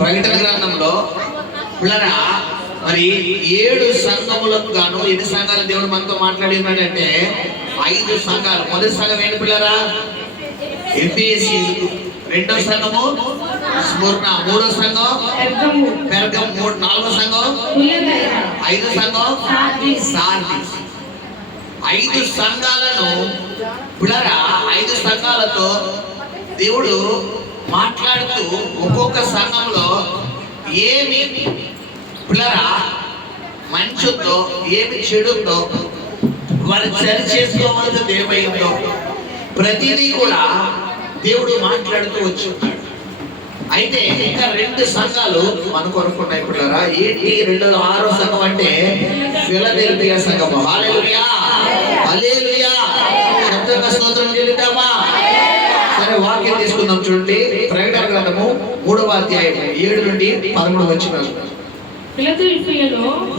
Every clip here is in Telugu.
ప్రకటన గ్రంథంలో పిల్లరా మరి 7 సంఘములకు గాను ఎన్ని సంఘాలు దేవుడు మనతో మాట్లాడినాడంటే 5 సంఘాలు. మొదటి సంఘం ఏంటి పిల్లరా? ఎఫెసీ. రెండో సంఘము స్ముర్ణ. మూడో సంఘం పెర్గము. నాలుగో సంఘం 5 సంఘం సార్దీస్. 5 సంఘాలను పిల్లరా 5 సంఘాలతో దేవుడు మాట్లాడుతూ ఒక్కొక్క సంఘంలో ఏమి పిల్లరా మంచి ఉందో ఏమి చెడు ఉందో వారు సరి చేసుకోవాల్సింది ఏమైందో ప్రతిదీ కూడా దేవుడు మాట్లాడుతూ వచ్చున్నాడు. అయితే ఇంకా 2 సంఘాలు మనకు అనుకున్నాయి పిల్లరా. ఏంటి 6వ సంఘం అంటే ఫిలదెల్ఫియా సంఘం. హల్లెలూయా హల్లెలూయా. శబ్దంగా స్తోత్రం చెల్లిద్దామా? సరే వాక్యం తీసుకుందాం. చూడండి ప్రకటన గ్రంథము 3వ అధ్యాయం 7 నుండి 13 వచనాలు.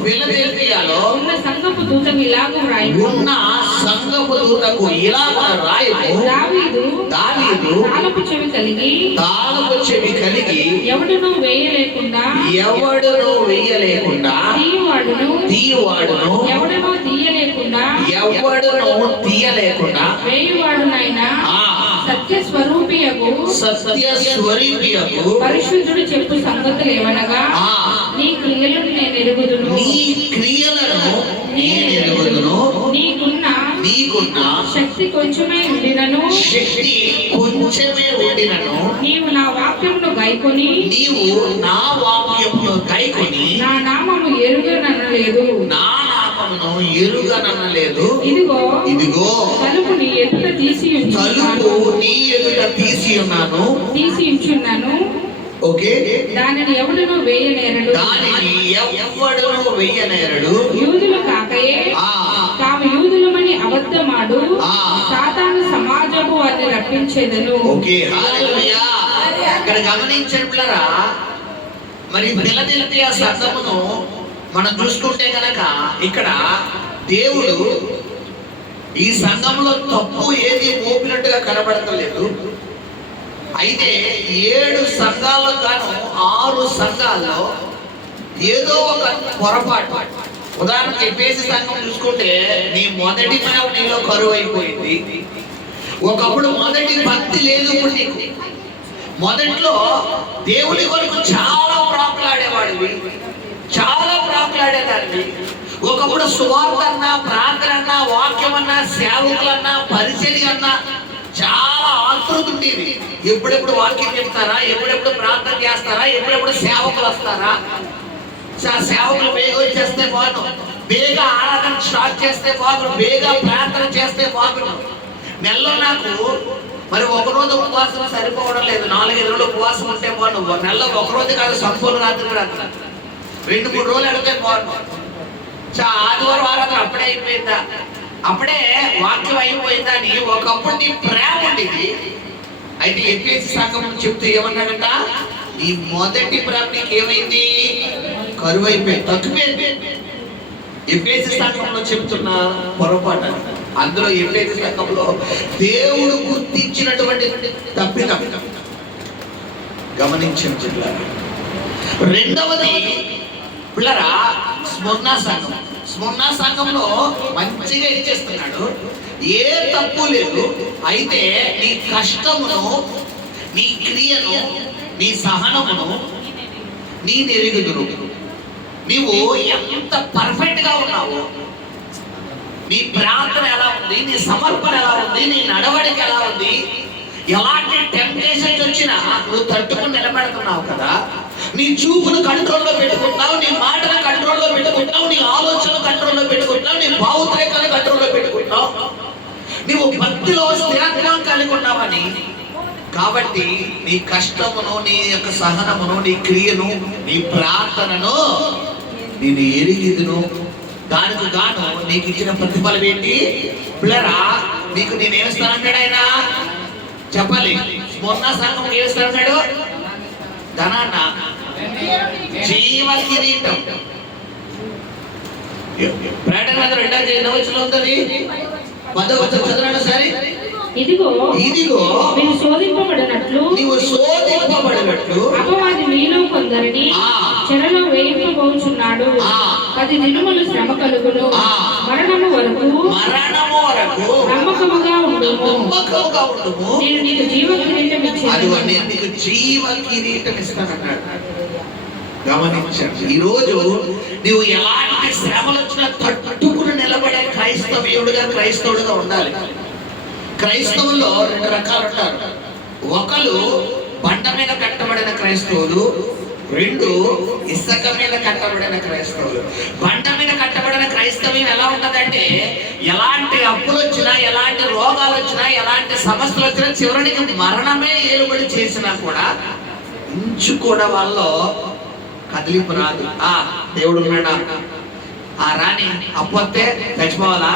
ఫిలదెల్ఫియాలో ఉన్న సంఘపు దూతకు ఇలాగ రాయము. దావీదు తాళపు చెవి కలిగి ఎవడును వేయలేకుండా తీయువాడును ఎవడును తీయలేకుండా వేయువాడునైనా సత్య స్వరూపియకు పరిశుద్ధుడు చెప్పు సంగతులు ఏమనగా నీ క్రియలను నేను ఎరుగుదును నీకున్న శక్తి కొంచెమే ఉండినను నీవు నా వాక్యమును గైకొని నా నామము ఎరుగననలేదు. ఇదిగో తలుపు నీ ఎదుట తీసి ఉంచున్నాను. ఓకే. దానిని ఎవడును వేయనేరడు. యూదులు కాకయే తాము యూదులమని అబద్ధమాడు సాతాను సమాజము వారిని రప్పించేదను. ఓకే హల్లెలూయా. ఇక్కడ గమనించండి పిల్లరా, మరి ఫిలదెల్ఫియా సంఘమును మనం చూసుకుంటే గనక ఇక్కడ దేవుడు ఈ సంఘంలో తప్పు ఏది మోపినట్టుగా కనబడతలేదు. అయితే 7 సంఘాలకు గాను 6 సంఘాల్లో ఏదో ఒక పొరపాటు. ఉదాహరణకి ఎఫెసీ సంఘం చూసుకుంటే నీ మొదటి ప్రేమ నీలో కరువు అయిపోయింది. ఒకప్పుడు మొదటి భక్తి లేదు. ఇప్పుడు నీకు మొదట్లో దేవుని కొరకు చాలా ప్రాకులాడేవాడివి, చాలా ప్రాకులాడేదాన్ని. ఒకప్పుడు సువార్త అన్నా, ప్రార్థన అన్నా, వాక్యం అన్నా, సేవకులన్నా, పరిచర్య అన్నా చాలా ఆతృత ఉండేది. ఎప్పుడెప్పుడు వాక్యం చెప్తారా, ఎప్పుడెప్పుడు ప్రార్థన చేస్తారా, ఎప్పుడెప్పుడు సేవకులు వస్తారా, సేవకులు బేగ వచ్చేస్తే బాగుండు, బేగ ఆరాధన స్టార్ట్ చేస్తే బాగుండు, బేగ ప్రార్థన చేస్తే బాగుండు. నెలలో నాకు మరి ఒకరోజు ఉపవాసం సరిపోవడం లేదు. 4-5 రోజులు ఉపవాసం ఉంటే బాగుండు. నెలలో ఒకరోజు కాదు, సంపూర్ణ రాత్రి 2-3 రోజులు అడిగితే బాగుండు. ఆదివారం ఆరాధన అప్పుడే అయిపోయిందా, అప్పుడే వాక్యం అయిపోయిందా అని ఒకప్పుడు నీ ప్రేమ ఉండేది. అయితే ఎఫెసీ సంఘం చెప్తూ ఏమన్నాడంట, నీ మొదటి ప్రేమ నీకు ఏమైంది? కరువు అయిపోయింది, తగ్గిపోయింది. ఎఫెసీ సంఘంలో చెప్తున్న పొరపాటు. అందులో ఎఫెసీ సంఘంలో దేవుడు గుర్తించినటువంటి తప్పిదం గమనించండి. రెండవది పిల్లరా స్ముర్ణ సంఘం. స్ముర్ణ సంఘంలో మంచిగా ఇచ్చేస్తున్నాడు, ఏ తప్పు లేదు. అయితే నీ కష్టమును, నీ క్రియను, నీ సహనమును నీ ఎరుగుదును. నీవు ఎంత పర్ఫెక్ట్ గా ఉన్నావు, నీ ప్రార్థన ఎలా ఉంది, నీ సమర్పణ ఎలా ఉంది, నీ నడవడిక ఎలా ఉంది, ఎలాంటి టెంప్టేషన్స్ వచ్చినా నువ్వు తట్టుకుని నిలబెడుతున్నావు కదా. నీ చూపును కంట్రోల్లో పెట్టుకుంటావు, నీ మాటను కంట్రోల్లో పెట్టుకుంటావు, నీ ఆలోచనలు కంట్రోల్లో పెట్టుకుంటావు, నీ భావోద్రేకాలను కంట్రోల్లో పెట్టుకుంటావు. నీవు భక్తిలో స్థిరత్వం కలిగి ఉన్నావని. కాబట్టి నీ కష్టమును, నీ యొక్క సహనమును, నీ క్రియను, నీ ప్రార్థనను నేను ఎరిగిదును. దానికి గాను నీకు ఇచ్చిన ప్రతిఫలం ఏంటి పిల్లరా? నీకు నేను ఏమిస్తానంటాడు ఆయన? చెప్పాలి. మొన్న సంఘం ఏమిస్తాడు? ధనాన్న, జీవ కిరీటం. ప్రకటన 2వ వచనంలో ఉంది. 10వ వచనం చదవండి సరే. ఇదిగో నీవు శోధింపబడినట్లు నాడు 10 దినములు శ్రమ కలుగును, మరణము వరకు నమ్మకముగా ఉండుము, నేను నీకు జీవ కిరీటం ఇచ్చేదను. నేను నీకు జీవ కిరీటం ఇస్తానన్నాడు. గమనించండి, ఈ రోజు నువ్వు ఎలాంటి శ్రమలు వచ్చినా తట్టుకుని నిలబడే క్రైస్తవుడుగా ఉండాలి. క్రైస్తవుల్లో 2 రకాలు ఉంటారు. ఒకరు బండ మీద కట్టబడిన క్రైస్తవులు, 2 ఇసుక మీద కట్టబడిన క్రైస్తవులు. బండ మీద కట్టబడిన క్రైస్తవ్యం ఎలా ఉంటదంటే, ఎలాంటి అప్పులు వచ్చినా, ఎలాంటి రోగాలు వచ్చినా, ఎలాంటి సమస్యలు వచ్చినా, చివరికి మరణమే ఏలుబడి చేసినా కూడా ఇంచు కూడా వాళ్ళు కదిలింపు రాదు. దేవుడు ఉన్నాడా, రాని అప్పు వస్తే చచ్చిపోవాలా,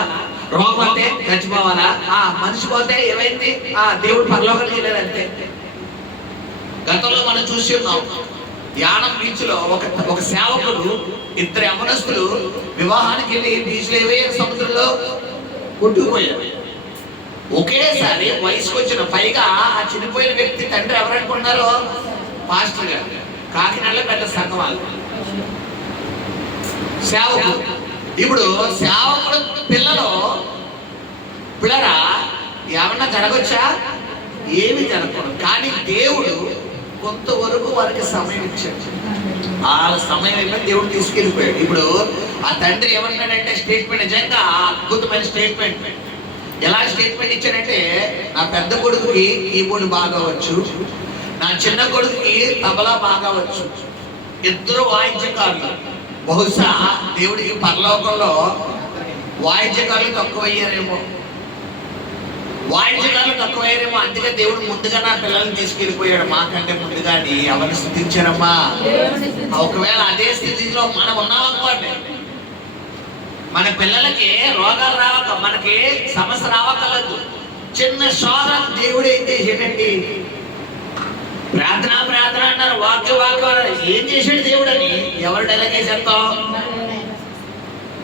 రోగం వస్తే చచ్చిపోవాలా, మనిషి పోతే ఏమైంది, దేవుడు పరలోకానికి వెళ్ళారంతే. గతంలో మనం చూసి ఉన్నాం, యానం బీచ్ లో ఒక సేవకుడు 2 యవనస్తులు వివాహానికి వెళ్ళి బీచ్ లో సముద్రంలో కొట్టుకుపోయారు. ఒకేసారి వయసుకు వచ్చిన, పైగా ఆ చనిపోయిన వ్యక్తి తండ్రి ఎవరనుకున్నారో పాస్టర్ గారు, కాకినాడలో పెద్ద సంఘం వాళ్ళు సేవకుడు. ఇప్పుడు సేవకుడు పిల్లరా ఏమన్నా జరగచ్చా? ఏమి జరగకూడదు. కానీ దేవుడు కొంతవరకు వారికి సమయం ఇచ్చాడు. ఆ సమయం అయిపోయి దేవుడు తీసుకెళ్ళిపోయాడు. ఇప్పుడు ఆ తండ్రి ఏమన్నాడంటే, స్టేట్మెంట్ నిజంగా అద్భుతమైన స్టేట్మెంట్. ఎలా స్టేట్మెంట్ ఇచ్చాడంటే, నా పెద్ద కొడుకుకి కీబోర్డ్ బాగా వచ్చు, నా చిన్న కొడుకుకి తబలా బాగా వచ్చు, 2 వాయిద్యకారులు. బహుశా దేవుడికి పరలోకంలో వాయిద్యకారులు తక్కువయ్యారేమో, అందుకే దేవుడు ముందుగా నా పిల్లల్ని తీసుకెళ్ళిపోయాడు. మాకంటే ముందుగాని ఎవరిని స్థుతించారమ్మా. ఒకవేళ అదే స్థితిలో మనం ఉన్నామనుకోండి, మన పిల్లలకి రోగాలు రావక, మనకి సమస్య రావకలేదు, చిన్న శోధన దేవుడు ఏం చేసాడండి, ప్రార్థన అన్నారు, వాక్యం అన్నారు. ఏం చేశాడు దేవుడు అని ఎవరు డైలాగ్ వేసేస్తాం?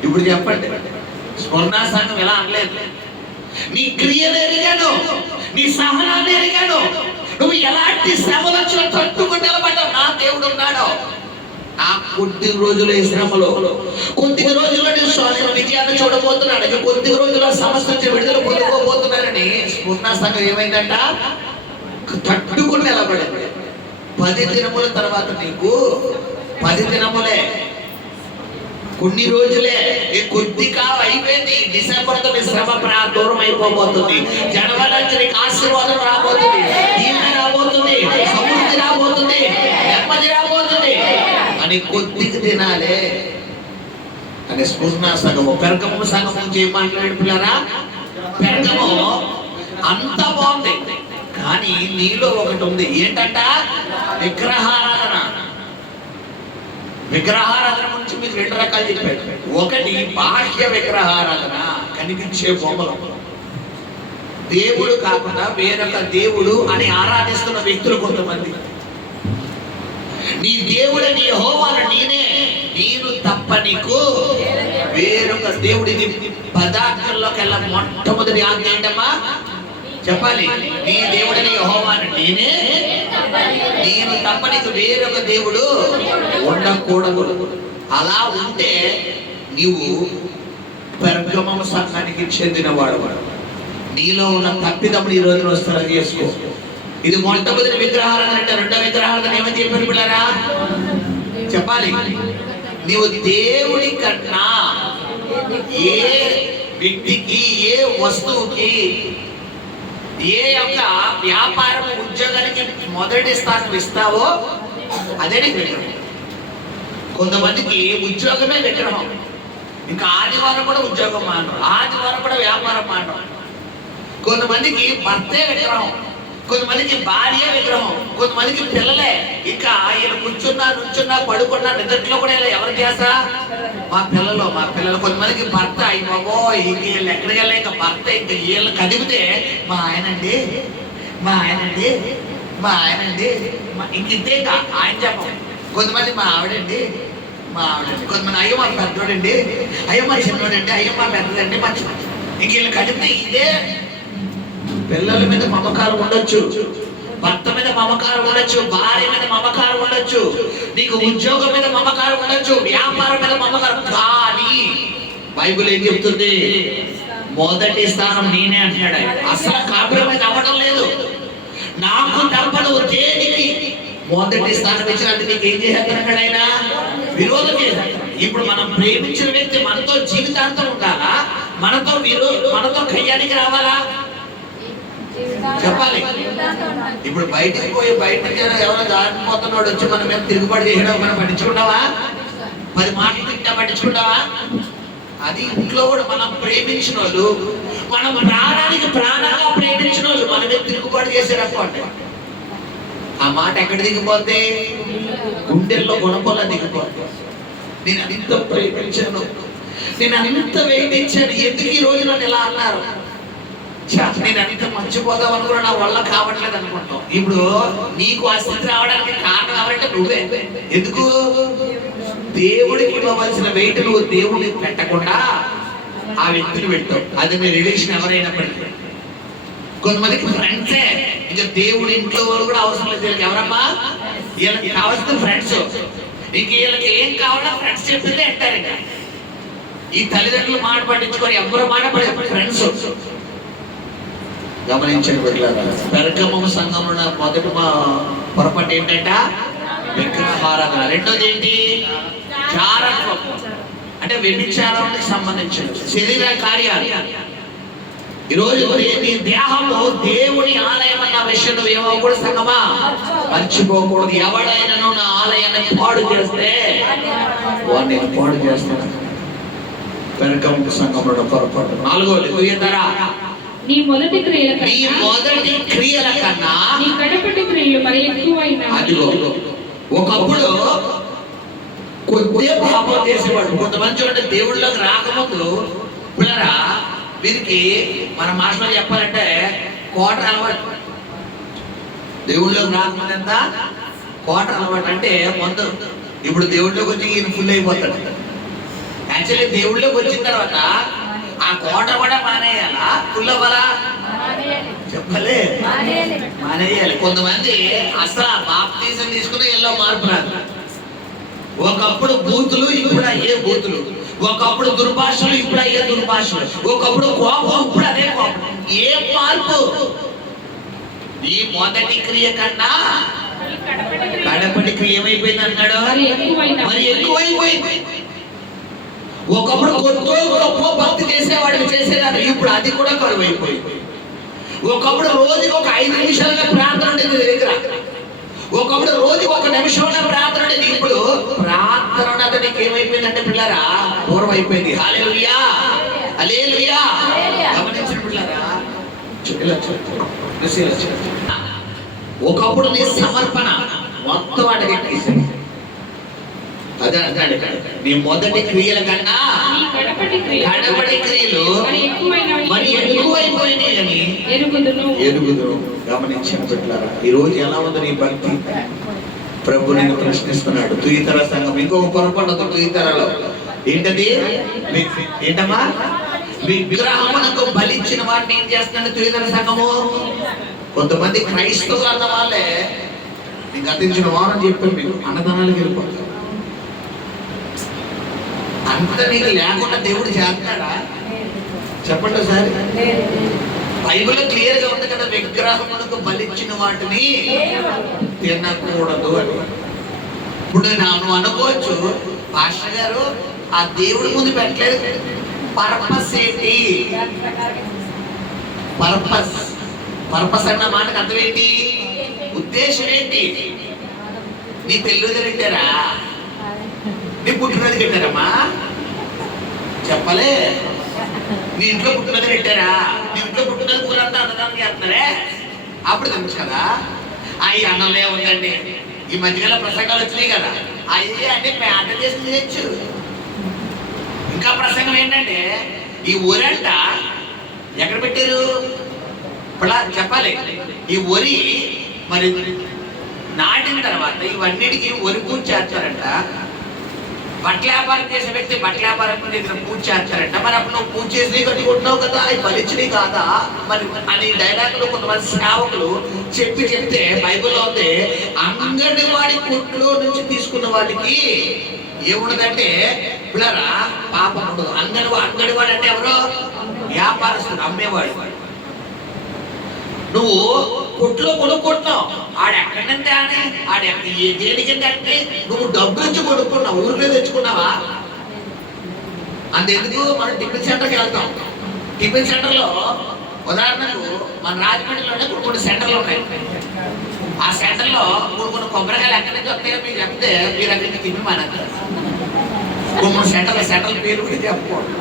ఇప్పుడు చెప్పండి, స్మరణ సంఘం ఎలా అనలేదు, నీ క్రియలు ఎరిగాను, నీ సహనాన్ని ఎరిగాను, నువ్వు ఎలాంటి శ్రమలు వచ్చినా తట్టుకుని నిలబడ్డావు. నా దేవుడు ఉన్నాడు. నా కొద్ది రోజులు ఈ శ్రమలో, కొద్ది రోజుల్లో నేను విజయాన్ని చూడబోతున్నాడు, కొద్ది రోజుల్లో సమస్య నుంచి విడుదల పొందుకోబోతున్నానని స్మరణ సంఘం ఏమైందంట, తట్టుకుని నిలబడింది. 10 దినముల తర్వాత నీకు 10 దినములే, కొన్ని రోజులే, కొద్దిగా అయిపోయింది. డిసెంబర్తో నీ శ్రమ దూరం అయిపోబోతుంది. జనవరి నుంచి నీకు ఆశీర్వాదం రాబోతుంది, దీవెన రాబోతుంది, సమృద్ధి రాబోతుంది, నెమ్మది రాబోతుంది అని కొద్దిగా తినాలే అని స్ఫూర్ణ సంఘము, పెరగము సంఘం నుంచి ఏం మాట్లాడి పిల్లరా, పెరగము అంత బాగుంది, కానీ నీలో ఒకటి ఉంది. ఏంటంట? విగ్రహారాధన. విగ్రహారాధన గురించి మీకు 2 రకాలు చెప్పాడు. ఒకటి బాహ్య విగ్రహారాధన, కనిపించే బొమ్మలు, దేవుడు కాకుండా వేరొక దేవుడు అని ఆరాధిస్తున్న వ్యక్తులు కొంతమంది. నీ దేవుడని యెహోవాను నేను తప్ప నీకు వేరొక దేవుడిని. పదార్థంలోకెల్లా మొట్టమొదటి ఆజ్ఞ ఏంటమ్మా చెప్పాలి? నీ దేవుడని యెహోవాను నేను తప్ప నీకు వేరొక దేవుడు ఉండకూడదు. అలా ఉంటే నీవు పెర్గమము సంఘానికి చెందినవాడు. నీలో ఉన్న తప్పిదమ్ముడు ఈ రోజున వస్తారా చేసుకో. ఇది మొట్టమొదటి విగ్రహారాధన. అంటే 2వ విగ్రహారాధన ఏమని చెప్పారు పిల్లరా చెప్పాలి? నీవు దేవుడి కన్నా ఏ వ్యక్తికి, ఏ వస్తువుకి, ఏ యొక్క వ్యాపారం ఉద్యోగానికి మొదటి స్థానం ఇస్తావో అదే విగ్రహం. కొంతమందికి ఉద్యోగమే విగ్రహం. ఇంకా ఆదివారం కూడా ఉద్యోగం మానరు, ఆదివారం కూడా వ్యాపారం మానరు. కొంతమందికి భర్తే విగ్రహం, కొంతమందికి భార్య విగ్రహం, కొంతమందికి పిల్లలే. ఇంకా ఈయన నుంచున్నా పడుకున్నా నిద్రలో కూడా ఎవరి ధ్యాస? మా పిల్లలు. కొంతమందికి భర్త, అయ్యో వీళ్ళు ఎక్కడికి వెళ్ళా, ఇంకా భర్త, ఇంకా వీళ్ళు కదిపితే మా ఆయనండి ఇంకింతే, ఇంకా ఆయన చెప్పం. కొంతమంది మా ఆవిడండి, కొంతమంది అయ్యో మా పెద్దోడండి, అయ్యో మా చిన్నోడండి, అయ్యో మా పెద్దదండి, మా ఇంక వీళ్ళు కదిపితే ఇదే. పిల్లల మీద మమకారం ఉండొచ్చు, భర్త మీద మమకారం ఉండొచ్చు, భార్య మీద మమకారం ఉండొచ్చు, నీకు ఉద్యోగం మీద మమకారం ఉండొచ్చు, వ్యాపారం మీద మమకారం. కానీ బైబిల్ ఏం చెప్తుంది? మొదటి స్థానం నేనే అంటున్నాడు ఆయన. అసలు కాంప్రమైజ్ అవ్వడం లేదు. నాకు తప్పదు, దేనికి మొదటి స్థానం ఇచ్చినట్టు నీకు ఏం చేసేస్తాడు ఆయన? విరోధం చేశాడు. ఇప్పుడు మనం ప్రేమించిన వ్యక్తి మనతో జీవితాంతం ఉండాలా? మనతో కయ్యానికి రావాలా? చెప్పాలి. ఇప్పుడు బయటికి ఎవరైనా దాటిపోతున్నాడు వచ్చి మన మీద తిరుగుబాటు చేయడం మనం పట్టించుకుంటావా? 10 మాటలు తింటా పట్టించుకుంటావా? అది ఇంట్లో కూడా మనం ప్రేమించిన వాళ్ళు, మనం ప్రాణానికి ప్రాణంగా ప్రేమించిన వాళ్ళు మన మీద తిరుగుబాటు చేసేటప్పుడు ఆ మాట ఎక్కడ దిగిపోతే? గుండెల్లో గుణపొల దిగిపోతే. నేను అంత ప్రేమించాను, నేను అంత వేయించాను, ఎందుకు ఈ రోజు నన్ను ఎలా అన్నారు? నేను అంత మర్చిపోదాం అనుకున్నా, నా వల్ల కావట్లేదు అనుకుంటాం. ఇప్పుడు నీకు ఆ స్థితి రావడానికి కారణం ఎవరంటే నువ్వే. ఎందుకు? దేవుడికి ఇవ్వవలసిన వెయిట్ నువ్వు దేవుడికి పెట్టకుండా ఆ వ్యక్తిని పెట్టావు. అది నీ రిలేషన్ ఎవరైనప్పటికీ. కొంతమందికి ఫ్రెండ్సే, ఇంకా దేవుడి ఇంట్లో వాళ్ళు కూడా అవసరం లేదు. వీళ్ళకి ఎవరమ్మా? వీళ్ళకి కావాల్సిన ఫ్రెండ్స్. ఇంక వీళ్ళకి ఏం కావాలో ఫ్రెండ్స్ చెప్పిందే అంటారు. ఇంకా ఈ తల్లిదండ్రులు మాట పట్టించుకొని ఎవరు మాట పడే ఫ్రెండ్స్. గమనించండి బిడ్డలారా, పెరగమ సంఘంలో మొదటి పొరపాటు ఏంటంట? విగ్రహారాధన. రెండోది ఏంటి? చారత్వం, అంటే వ్యభిచారానికి సంబంధించిన శరీర కార్యాలు. ఈరోజు నీ దేహము దేవుని ఆలయం అన్న విషయం ఏమో కూడా సంగమా మర్చిపోకూడదు. ఎవడైనా నా ఆలయాన్ని పాడు చేస్తే వాడిని పాడు చేస్తాను. పెరగమ సంఘంలో పొరపాటు. నాలుగోది తుయ్యతరా. నీ మొదటి క్రియల కన్నా నీ కడపటి క్రియలు మరి ఎక్కువైనా. అదిగో ఒకప్పుడు కొద్దే పాపం చేసేవాడు. కొంతమంది చూడండి, దేవుళ్ళకి రాకముందు పిల్లరా వీరికి మన మాటలో చెప్పాలంటే కోటర్ అలవాటు. దేవుళ్ళకి రాకముందు ఎంత కోటర్ అలవాటు అంటే ముందు. ఇప్పుడు దేవుళ్ళకి వచ్చి ఈయన ఫుల్ అయిపోతాడు. యాక్చువల్లీ దేవుళ్ళకి వచ్చిన తర్వాత ఆ కోట కూడా మానేయాలా? ఫుల్ అవ్వాలా? చెప్పలే, మానేయాలి. కొంతమంది అసలు బాప్తీసం తీసుకుని ఎల్లో మార్పు రాదు. ఒకప్పుడు బూతులు, ఇప్పుడు అయ్యే బూతులు. ఒకప్పుడు దుర్భాషలు, ఇప్పుడు అయ్యే దుర్భాషలు. ఒకప్పుడు కోపం, ఇప్పుడు అదే కోపం. ఏ మార్పు? ఈ మొదటి క్రియ కన్నా కడపటి క్రియ ఏమైపోయింది అన్నాడు? మరి ఎక్కువైపోయింది. ఒకప్పుడు గొప్ప భక్తి చేసేవాడిని చేసేదాన్ని, ఇప్పుడు అది కూడా కరువైపోయింది. ఒకప్పుడు రోజుకి ఒక 5 నిమిషాలుగా ప్రార్థన ఉండేది దగ్గర. ఒకప్పుడు రోజుకి 1 నిమిషంలో ప్రార్థన ఉండేది. ఇప్పుడు ప్రార్థన అతనికి ఏమైపోయిందంటే పిల్లరా దూరం అయిపోయింది. హల్లెలూయా, హల్లెలూయా. గమనించిన పిల్లరా, ఒకప్పుడు నీ సమర్పణ మొత్తం వాటికి ఎక్కేసింది. అదే అంటాడు, నీ మొదటి క్రియల కన్నా కడపటి క్రియలు మరి ఎక్కువైపోయినాయి అని ఎరుగుదును. గమనించిన బిడ్డలారా, ఈ రోజు ఎలా ఉంది నీ భక్తి? ప్రభు నేను ప్రశ్నిస్తున్నాడు. తుయితర సంఘం ఇంకొక పొరపాటు తుయితరలో ఏంటది? ఏంటమ్మా? విగ్రహమునకు బలిచ్చిన వాటిని ఏం చేస్తున్నాడు తుయితర సంఘము? కొంతమంది క్రైస్తవులు అన్న వాళ్ళే మీకు గతించిన వారం చెప్పాను, మీకు అన్నదానాలకు వెళ్ళిపోతారు. అంత నీకు లేకుండా దేవుడు చేస్తాడా? చెప్పండి సార్. బైబిల్లో క్లియర్ గా ఉంది కదా, విగ్రహమునకు బలిచ్చిన వాటిని తినకూడదు అని. ఇప్పుడు నువ్వు అనుకోవచ్చు, పాస్టర్ గారు ఆ దేవుడి ముందు పెట్టలేదు. పర్పస్ ఏంటి? పర్పస్ అన్న మాటకు అర్థం ఏంటి? ఉద్దేశం ఏంటి? నీ పెళ్ళిది పెట్టారా? నీ పుట్టినది పెట్టారమ్మా? చెప్పలే. నీ ఇంట్లో పుట్టినది పెట్టారా? నీ ఇంట్లో పుట్టినది కూరంతా అన్నదానం చేస్తున్నారే, అప్పుడు తెలుసు కదా. అవి అన్నంలే ఉందండి. ఈ మధ్యకాల ప్రసంగాలు వచ్చినాయి కదా, అవి అంటే పేట చేసి చేయొచ్చు. ఇంకా ప్రసంగం ఏంటంటే ఈ ఊరంట ఎక్కడ పెట్టారు? ఇప్పుడు చెప్పాలి. ఈ వరి మరి నాటిన తర్వాత ఇవన్నిటికీ వరి పూజ చేస్తారంట. బట్టల వ్యాపారం చేసే వ్యక్తి బట్టల వ్యాపారం దగ్గర పూజ చేస్తారంట. మరి అప్పుడు నువ్వు పూజ చేసి కట్టుకుంటున్నావు కదా, అవి ఫలించినవి కాదా మరి అని డైలాగులు కొంతమంది సేవకులు చెప్తే బైబిల్లో ఉంది, అంగడివాడి కొట్లో నుంచి తీసుకున్న వాడికి ఏముండదంటే పిల్లరా పాపం ఉండదు. అంగడివాడు అంటే ఎవరో వ్యాపారస్తుడు, అమ్మేవాడు. నువ్వు కొట్లో కొనుక్కుంటున్నావు, ఆడెక్కడంటే దేనికంటే అంటే నువ్వు డబ్బులు ఇచ్చి కొనుక్కున్నావు, ఊరిలో తెచ్చుకున్నావా? అంతెందుకు మనం టిఫిన్ సెంటర్కి వెళ్తాం. టిఫిన్ సెంటర్లో ఉదాహరణకు మన రాజమండ్రిలోనే కొన్ని సెంటర్లు ఉన్నాయి. ఆ సెంటర్లో కొన్ని కొబ్బరికాయలు ఎక్కడి నుంచి వస్తాయో మీకు చెప్తే మీరు అక్కడి నుంచి తిని మానేస్తారు. కొన్ని సెంటర్ల పేరు కూడా చెప్పుకోండి,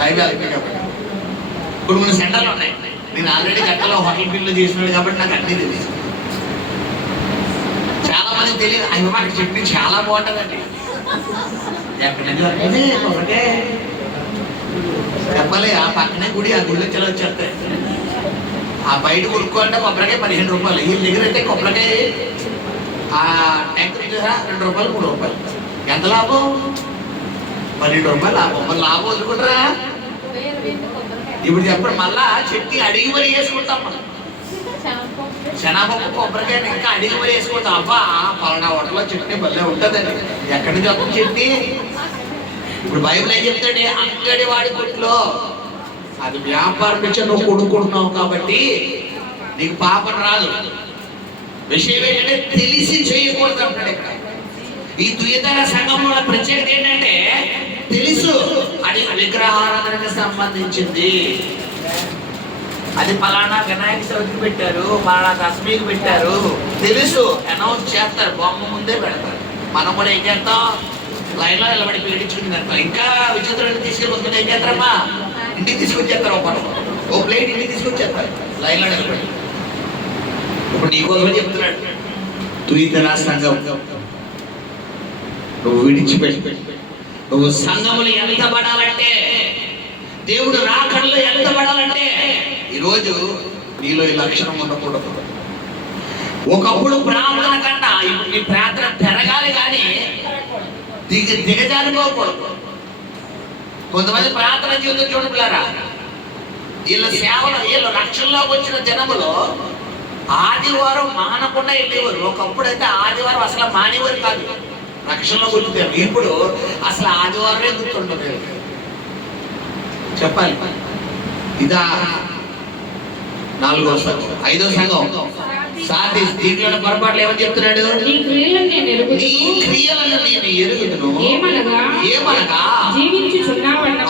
లైవ్ వెళ్తాయి కాబట్టి. కొన్ని సెంటర్లు ఉన్నాయి. నేను ఆల్రెడీ గట్టలో హోటల్ ఫీల్డ్లో చేసినాడు కాబట్టి నాకు అన్నీ తెలియదు. చాలా మంది తెలియదు. అయ్యో మనకి చెప్పి చాలా బాగుంటుందండి. ఎక్కడి నుంచి చెప్పాలి, ఆ పక్కనే గుడి, ఆ గుడి నుంచి వచ్చేస్తాయి. ఆ బయట కొనుక్కోవాలంటే కొబ్బరికాయ 15 రూపాయలు, ఈ దగ్గర అయితే కొబ్బరికాయ ఆ ట్యాంక్ చూసా 2 రూపాయలు 3 రూపాయలు. ఎంత లాభం? 12 రూపాయలు లాభం. మరి లాభం వదులుకుంటారా? ఇప్పుడు చెప్పండి, మళ్ళా చెట్టి అడిగి మరి వేసుకుంటాం మనం. శనగపప్పు కొబ్బరికాయని ఇంకా అడిగి మరి వేసుకుంటాం. అబ్బా పలానా హోటల్లో చట్నీ భలే ఉంటుందండి. ఎక్కడి నుంచి వస్తుంది చట్నీ? ఇప్పుడు బైబిల్ ఏం చెప్తాడు? అంగడి వాడి కొట్లో. అది వ్యాపారం నుంచి నువ్వు కొనుక్కుంటున్నావు కాబట్టి నీకు పాపం రాదు. విషయం ఏంటంటే తెలిసి చేయకూడదు అంటాడు ఇక్కడ. ఈ తుయతర సంఘంలో ప్రత్యేకత ఏంటంటే తెలుసు అది విగ్రహారాధనకు సంబంధించింది. అది పలానా వినాయక చవితికి పెట్టారు, పలానా దశమికి పెట్టారు, తెలుసు. అనౌన్స్ చేస్తారు, బొమ్మ ముందే పెడతారు. మనం కూడా ఏం చేస్తాం? లైన్లో నిలబడి పీడించుకుని తింటాం. ఇంకా విచిత్రం తీసుకెళ్ళి ఏం చేస్తారమ్మా? ఇంటికి తీసుకొచ్చేస్తారు. ఓ ప్లేట్ ఇంటికి తీసుకొచ్చేస్తారు లైన్లో నిలబడి. ఇప్పుడు నీకోసమే చెప్తున్నాడు, తుయితర సంఘం నువ్వు విడిచిపెట్టి నువ్వు సంఘములు ఎంత పడాలంటే, దేవుడు రాకడలో ఎంత పడాలంటే, ఈరోజు నీలో ఈ లక్షణం ఉండకూడదు. ఒకప్పుడు ప్రార్థన కన్నా ఇప్పుడు నీ ప్రార్థన పెరగాలి కానీ దిగజారిపోకూడదు. కొంతమంది ప్రార్థన జీవితం చూడపిల్లారా, వీళ్ళ సేవలు వీళ్ళు రక్షణలోకి వచ్చిన జనములో ఆదివారం మానకుండా వెళ్ళేవారు. ఒకప్పుడు అయితే ఆదివారం అసలు మానేవారు కాదు, రక్షణలో గుర్తుతారు. ఇప్పుడు అసలు ఆదివారమే గుర్తుండదు. చెప్పాలి. ఇదా 4వ సంఘం. 5వ సంఘం సాటి దీంట్లో పొరపాట్లు ఏమని చెప్తున్నాడు? నీ క్రియలను నేను ఎరుగుదును, ఏమనగా జీవించుచున్నావన్న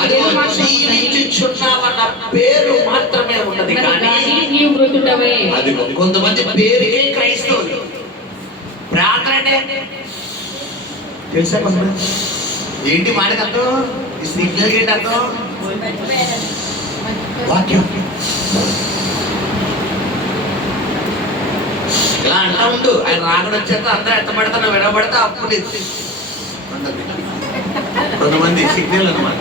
పేరు మాత్రమే ఉన్నది కానీ నీవు మృతుడవే. అది కొంతమంది పేరుకే క్రైస్తవులు. ప్రార్థన అంటే తెలుసా కొంతమంది ఏంటి మాటకి అర్థం? ఈ సిగ్నల్ ఏంటి అర్థం? వాక్యం. ఇలా అంటా ఉండు, ఆయన రాకడ వచ్చేస్తా అందరూ ఎత్తబడతా నువ్వు విడబడతా అప్పుడు కొంతమంది సిగ్నల్ అన్నమాట.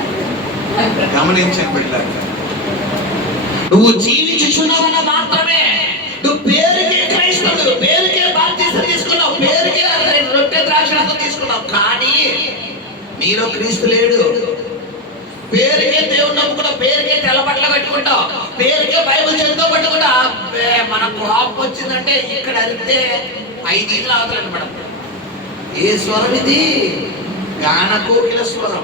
గమనించండి బిడ్డలారా, నువ్వు జీవించుచున్నావన్న మాత్రమే, నువ్వు పేరుకే క్రైస్తవుడు, పేరుకే బాప్తిసం తీసుకున్నావు, పేరుకే రొట్టె ద్రాక్షరసం తీసుకున్నావు, కానీ నీలో క్రీస్తు లేడు. పేరుకే దేవుడు నమ్ముకున్నావు, పేరుకే తెల్లబట్టలు కట్టుకుంటావు, పేరుకే బైబిల్ చదువుతో పట్టుకుంటావు. మనకు కోపం వచ్చిందంటే ఇక్కడ అరిగితే 5 ఇళ్ళు అవుతారండి మేడం. ఏ స్వరం ఇది? గాన కోకిల స్వరం.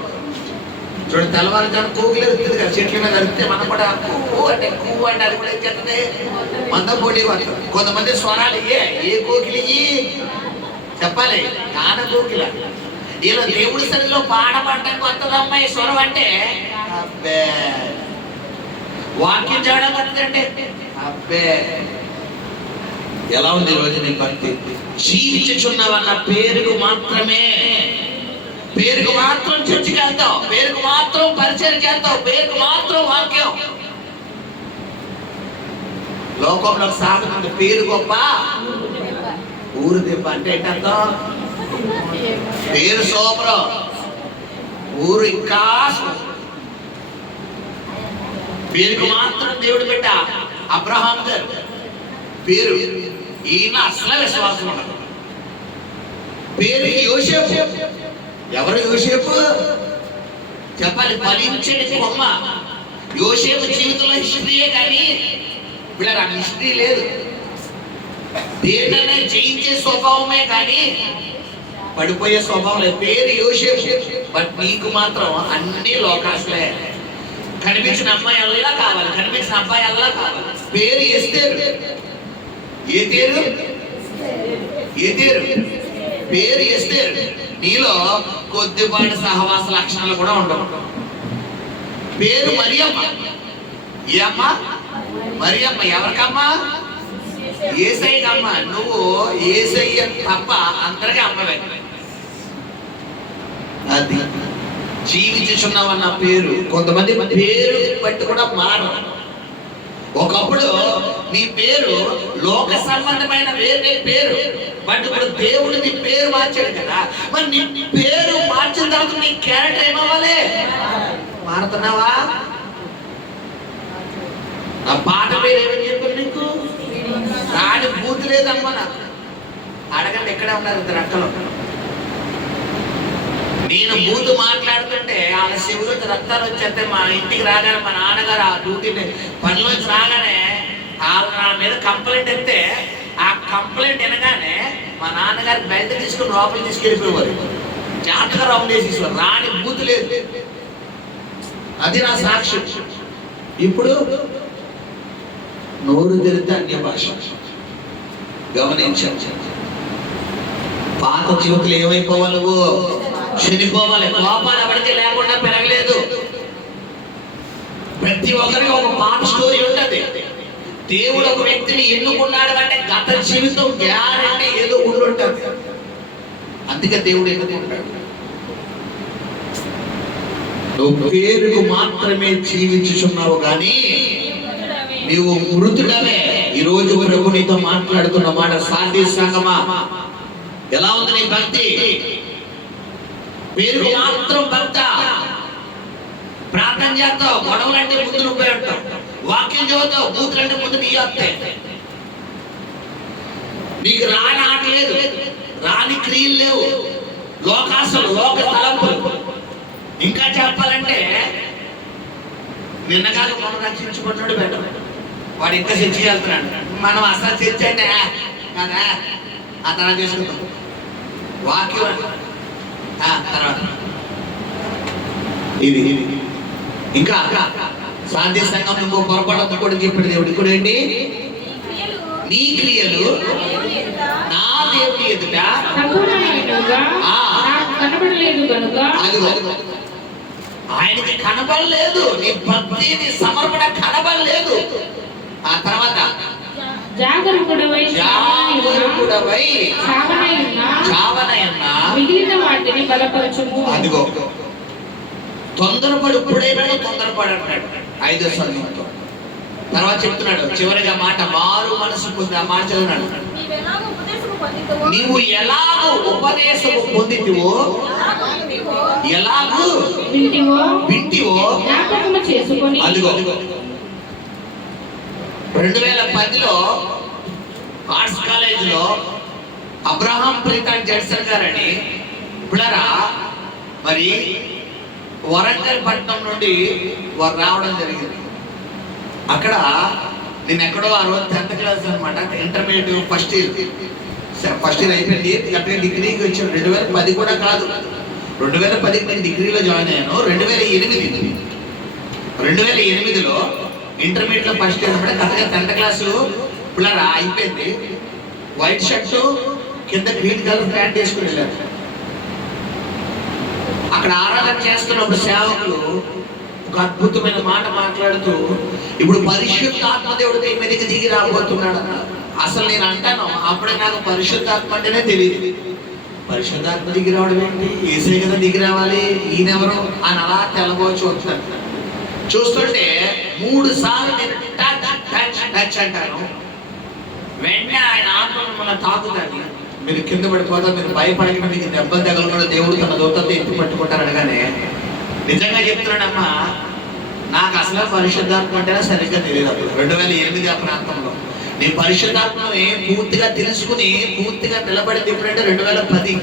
చూడండి, తెల్లవారుజాము కోకిల ఎరుగుతుంది కదా, చెట్ల మీద అరిగితే మనం కూడా పువ్వు అంటే పువ్వు అంటే అది కూడా ఎక్కేస్తుంది, మందపోటీ పడుతుంది. కొంతమంది స్వరాలు ఏ కోకిలి చెప్పాలి, గాన కోకిల. ఇలా దేవుడి సన్నిధిలో పాడబడ్డానికి వస్తుందమ్మా ఈ స్వరం అంటే, అబ్బే వాక్యం చేయడం వస్తుందంటే అబ్బే. ఎలా ఉంది ఈరోజు నీ భక్తి? జీవించుచున్నావన్న పేరుకు మాత్రమే, పేరుకు మాత్రం చర్చికి వెళ్తావు, పేరుకు మాత్రం పరిచయకి వెళ్తావు, పేరుకు మాత్రం వాక్యం. లోకంలో సాగుతుంది పేరు గొప్ప ఊరు దెబ్బ అంటే ఏంటంటాం? పేరు సోమరం, ఊరు ఇంకా పేరుకు మాత్రం దేవుడు బిడ్డ అబ్రహాం గారు పేరు, ఈయన అసలు విశ్వాసం ఉండదు. పేరుకి యోసేపు, ఎవరు యోసేపు? చెప్పాలి, ఫలించని కొమ్మ. యోసేపు జీవితంలో హిస్టరీయే కానీ వీళ్ళ హిస్టరీ లేదు. దేన్నైనా జయించే స్వభావమే కానీ పడిపోయే స్వభావం లేదు. పేరు యోసేపు, బట్ నీకు మాత్రం అన్ని లోకాసులే. కనిపించిన అమ్మాయి అల్లా కావాలి, కనిపించిన అబ్బాయి అల్లా కావాలి. పేరు ఎస్తేరు. ఏతేరు? ఏతేరు పేరు ఎస్తేరు. నీలో కొద్దిపాటి సహవాస లక్షణాలు కూడా ఉండవు. పేరు మరియమ్మ. ఏ అమ్మ? మరియమ్మ. ఎవరికమ్మా? యేసయ్యకమ్మ. నువ్వు యేసయ్య తప్ప అందరికీ అమ్మవే. అది జీవించుచున్నావన్న పేరు. కొంతమంది పేరు బట్టి కూడా మారరు. ఒకప్పుడు నీ పేరు లోక సంబంధమైన వేరే పేరు, బట్ ఇప్పుడు దేవుడు నీ పేరు మార్చాడు కదా. మరి నీ పేరు మార్చిన తర్వాత నీ క్యారెక్టర్ ఏమవ్వాలి? మారుతున్నావా? ఆ పాట పేరు ఏమని చెప్పారు నీకు? రాని బూతు లేదమ్మా నాకు. అడగండి, ఎక్కడే ఉన్నారు ఇద్దరు అక్కలు. నేను బూతు మాట్లాడుతుంటే వాళ్ళ శివుడు రక్తాలు వచ్చేస్తే మా ఇంటికి రాగానే మా నాన్నగారు ఆ డ్యూటీని పనిలోంచి రాగానే వాళ్ళు నా మీద కంప్లైంట్ ఇస్తే ఆ కంప్లైంట్ వినగానే మా నాన్నగారు బయట తీసుకుని లోపలికి తీసుకెళ్ళిపోయేవారు. జాగ్రత్తగా రౌండ్ వేసేసేవారు. రాని బూతు లేదు. అది నా సాక్ష్యం. ఇప్పుడు నోరు తెరితే అన్య భాష. గమనించాలి. పాత జీవితంలో ఏమైపోవాలి? నువ్వు చనిపోవాలి. కోపాలు ఎవరికి లేకుండా పెరగలేదు. ప్రతి ఒక్కరికి ఒక పాత స్టోరీ ఉంటుంది. దేవుడు ఒక వ్యక్తిని ఎన్నుకున్నాడు అంటే గత జీవితం గ్యారెంటీ ఏదో ఉండుంటుంది. అందుకే దేవుడు ఎన్నుకుంటాడు. నువ్వు పేరుకు మాత్రమే జీవించుచున్నావు కానీ నీవు మృతుడవే. ఈ రోజు ప్రభు నీతో మాట్లాడుతున్న మాట సాధ్య సంగమా, ఎలా ఉంది నీ భక్తి? పేరుకు మాత్రం భక్త. ప్రార్థన చేస్తావు, గొడవలంటే ముందు నువ్వే ఉంటావు. వాక్యం చదువుతావు, బూతులంటే ముందు నీ వస్తాయి. నీకు రాని ఆట లేదు, రాని క్రియలు లేవు, లోకాసులు, లోక తలంపులు. ఇంకా చెప్పాలంటే నిన్నగాక మనం రక్షించుకుంటున్నాడు బెటర్. వాడు ఇంకా చర్చి వెళ్తున్నాడు. మనం అసలు చర్చి అంటే కదా ఆ తర్వాత చేసుకుంటాం. వాక్యం తర్వాత ఇది ఇంకా శాంతి సంఘం ఇంకో పొరపాటు కూడా చెప్పాడు దేవుడు. ఇప్పుడు ఏంటి? నీ క్రియలు నా దేవుని ఎదుట ఆయనకి కనబడలేదు. నీ భక్తి, నీ సమర్పణ కనబడలేదు. ఆ తర్వాత జాగరూకుడవై మిగిలిన వాటిని బలపరచుము. అదిగో తొందరపడు, ఇప్పుడైనా తొందరపడు అంటాడు 5వ సంఘంతో. తర్వాత చెప్తున్నాడు చివరిగా మాట, మారు మనసు పొంది. ఆ మాట చదివినాడు. నీవు ఎలాగో ఉపదేశము పొందితివో, ఎలాగూ వింటివో జ్ఞాపకము చేసుకొని. అదిగో 2010లో ఆర్ట్స్ కాలేజీలో అబ్రహాం ప్రీతాన్ జడ్సన్ గారని పిల్లరా మరి వరంగల్ పట్టణం నుండి వారు రావడం జరిగింది. అక్కడ నేను ఎక్కడో ఆ రోజు 10th క్లాస్ అనమాట, ఇంటర్మీడియట్ ఫస్ట్ ఇయర్ అయిపోయింది. అక్కడ డిగ్రీకి వచ్చాను. 2010 కూడా కాదు, 2010కి నేను డిగ్రీలో జాయిన్ అయ్యాను. 2008లో ఇంటర్మీడియట్లో ఫస్ట్ ఇయర్ అనమాట. కరెక్ట్గా 10th క్లాసు పిల్లరా అయిపోయింది. వైట్ షర్టు కింద గ్రీన్ కలర్ ప్యాంట్ వేసుకుని వెళ్ళారు. అక్కడ ఆరాధన చేస్తున్నప్పుడు సేవకులు ఒక అద్భుతమైన మాట మాట్లాడుతూ, ఇప్పుడు పరిశుద్ధాత్మ దేవుడు మీ మీదకి దిగి రాబోతున్నాడు అన్నారు. అసలు నేను అంటాను, అప్పుడే నాకు పరిశుద్ధాత్మ అంటేనే తెలియదు. పరిశుద్ధాత్మ దిగి రావడం ఏంటి? ఏసే కదా దిగి రావాలి, ఈయనెవరు అని అలా తెల్లబోచి వస్తాను. చూస్తుంటే 3 సార్లు నేను టచ్ టచ్ టచ్ అంటాను. వెంటనే ఆయన ఆత్మను మన తాకుతాను. మీరు కింద పడిపోతారు, మీరు భయపడకుండా మీకు దెబ్బలు తగలకుండా దేవుడు తన దూతతో ఎత్తి పట్టుకుంటారు అనగానే నిజంగా చెప్తున్నాడమ్మా, నాకు అసలు పరిశుద్ధాత్మ అంటేనే సరిగ్గా తెలియదు. అప్పుడు 2008 ఆ ప్రాంతంలో నేను పరిశుద్ధాత్మని పూర్తిగా తెలుసుకుని పూర్తిగా నిలబడింది ఎప్పుడంటే 2010.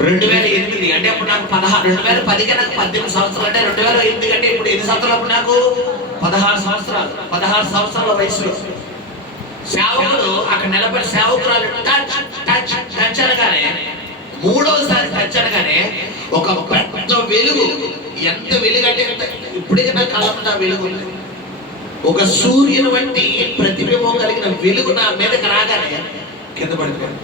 2008 అంటే అప్పుడు నాకు 2010 నాకు 18 సంవత్సరాలు, అంటే 2008 అంటే ఇప్పుడు ఎన్ని సంవత్సరాలు? అప్పుడు నాకు 16 సంవత్సరాలు. 16 సంవత్సరాల వయసులో సేవకుడు అక్కడ నిలబడి సేవకురాలు టచ్ టచ్ టచ్ అనగానే, మూడోసారి టచ్ అనగానే ఒక పెద్ద వెలుగు, ఎంత వెలుగు అంటే ఇప్పటికీ నా కళ్ళ ముందు ఆ వెలుగు ఉంది. ఒక సూర్యుని వంటి ప్రతిబింబం కలిగిన వెలుగు నా మీదకి రాగానే కింద పడిపోయాను.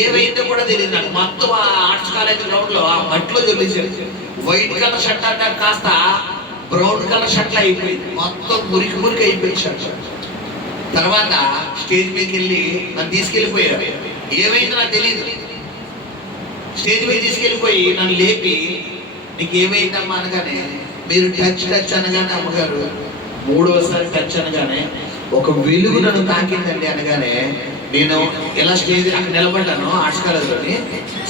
ఏమైందో కూడా తెలియదు నాకు. మొత్తం ఆ ఆర్ట్స్ కాలేజ్ గ్రౌండ్ లో ఆ మట్టిలో చొల్లేసారు. వైట్ కలర్ షర్ట్ అంటే కాస్త బ్రౌన్ కలర్ షర్ట్లు అయిపోయింది, మొత్తం మురికి మురికి అయిపోయింది షర్ట్. తర్వాత స్టేజ్ మీదకి వెళ్ళి నన్ను తీసుకెళ్ళిపోయారు. ఏమైందో నాకు తెలియదు. స్టేజ్ మీద తీసుకెళ్ళిపోయి నన్ను లేపి, నీకు ఏమైందమ్మా అనగానే, మీరు టచ్ టచ్ అనగానే అమ్మగారు, మూడోసారి టచ్ అనగానే ఒక వెలుగు నన్ను తాకిందండి అనగానే, నేను ఎలా స్టేజ్ అక్కడ నిలబడ్డాను. ఆర్ట్స్ కాలేజ్లోని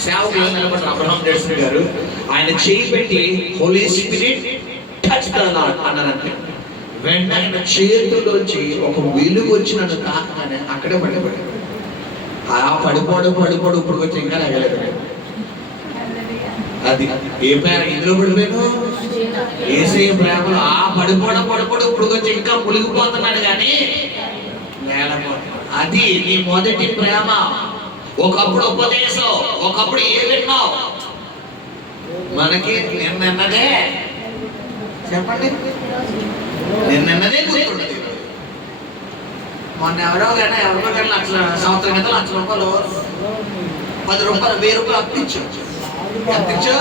సేవకులు నిలబడ్డారు. అబ్రహాం డేస్ని గారు ఆయన చేయి పెట్టి holy spirit touch the lord అన్నారంటే, వెంటనే చేతుల్లోంచి ఒక వెలుగు వచ్చి నన్ను తాకగానే అక్కడే పడిపోయాడు. ఆ పడిపోడు ఇప్పుడు వచ్చి ఇంకా లాగలేదు. అది ఏ ప్రేమ ఇందులో పడిపోయాను, ఏసే ప్రేమలో ఆ పడిపోవడం ఇప్పుడు వచ్చి ఇంకా మునిగిపోతున్నాడు కానీ అది నీ మొదటి ప్రేమ. ఒకప్పుడు ఉపదేశం, ఒకప్పుడు ఏ విన్నావు? మనకి నిన్నదే చెప్పండి, నిన్నదే గుర్తుండదు. మొన్న ఎవరో కానీ సంవత్సరం క్రితం 1,00,000 రూపాయలు, 10 రూపాయలు, 1000 రూపాయలు అప్పించు. అప్పించు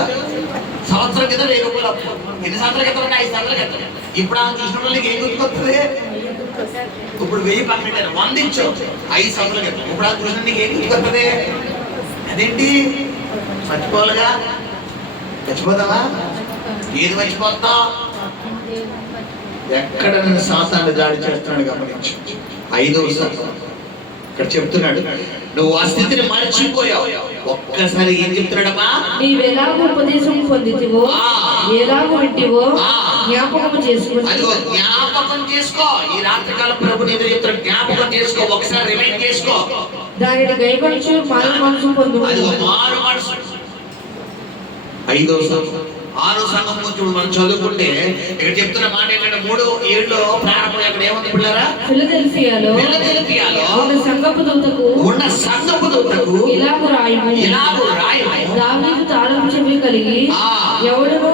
సంవత్సరం క్రితం 1000 రూపాయలు అప్పు. ఎన్ని సంవత్సరాల క్రితం? 5 సంవత్సరాల క్రితం. ఇప్పుడు ఆ చూసిన వాళ్ళకి ఏం గుర్తుకొస్తుంది? ఇప్పుడు 1000 పక్కన పెట్టారు, 100 ఇచ్చు 5 సంవత్సరాల క్రితం. ఇప్పుడు ఆ చూసిన నీకు ఏం గుర్తుకొస్తుంది? అదేంటి మర్చిపోవాలిగా? మర్చిపోతావా? ఏది మర్చిపోతావు? ఎక్కడ నేను సాతాన్ని దాడి చేస్తున్నాడు గమనించు. 5వ సంవత్సరం ఇక్కడ చెప్తున్నాడు, నువ్వు ఆ స్థితిని మర్చిపోయావు. ఒక్కసారి ఏం చెప్తున్నాడమ్మా? నీవెలాగో ఉపదేశం పొందితివో, ఎలాగో వింటివో జ్ఞాపకం చేసుకో. అదిగో జ్ఞాపకం చేసుకో. ఈ రాత్రికాలం ప్రభు నీతో చెప్తున్నాడు, జ్ఞాపకం చేసుకో. ఒకసారి రిమైండ్ చేసుకో. దానిని గైకొనచ్చు మారు మనసు పొందు. అదిగో మారు మనసు. 5వ సంవత్సరం 6వ సంఘం గురించి మనం చదువుకుంటే ఇక్కడ చెప్తున్న మాట ఏంటంటే, 3:7 ప్రారంభం అక్కడ ఏముంది పిల్లరా? ఫిలదెల్ఫియాలో ఉన్న సంఘపు దూతకు ఇలాగు రాయుము, దావీదు తాళం చెవి కలిగి ఎవడునూ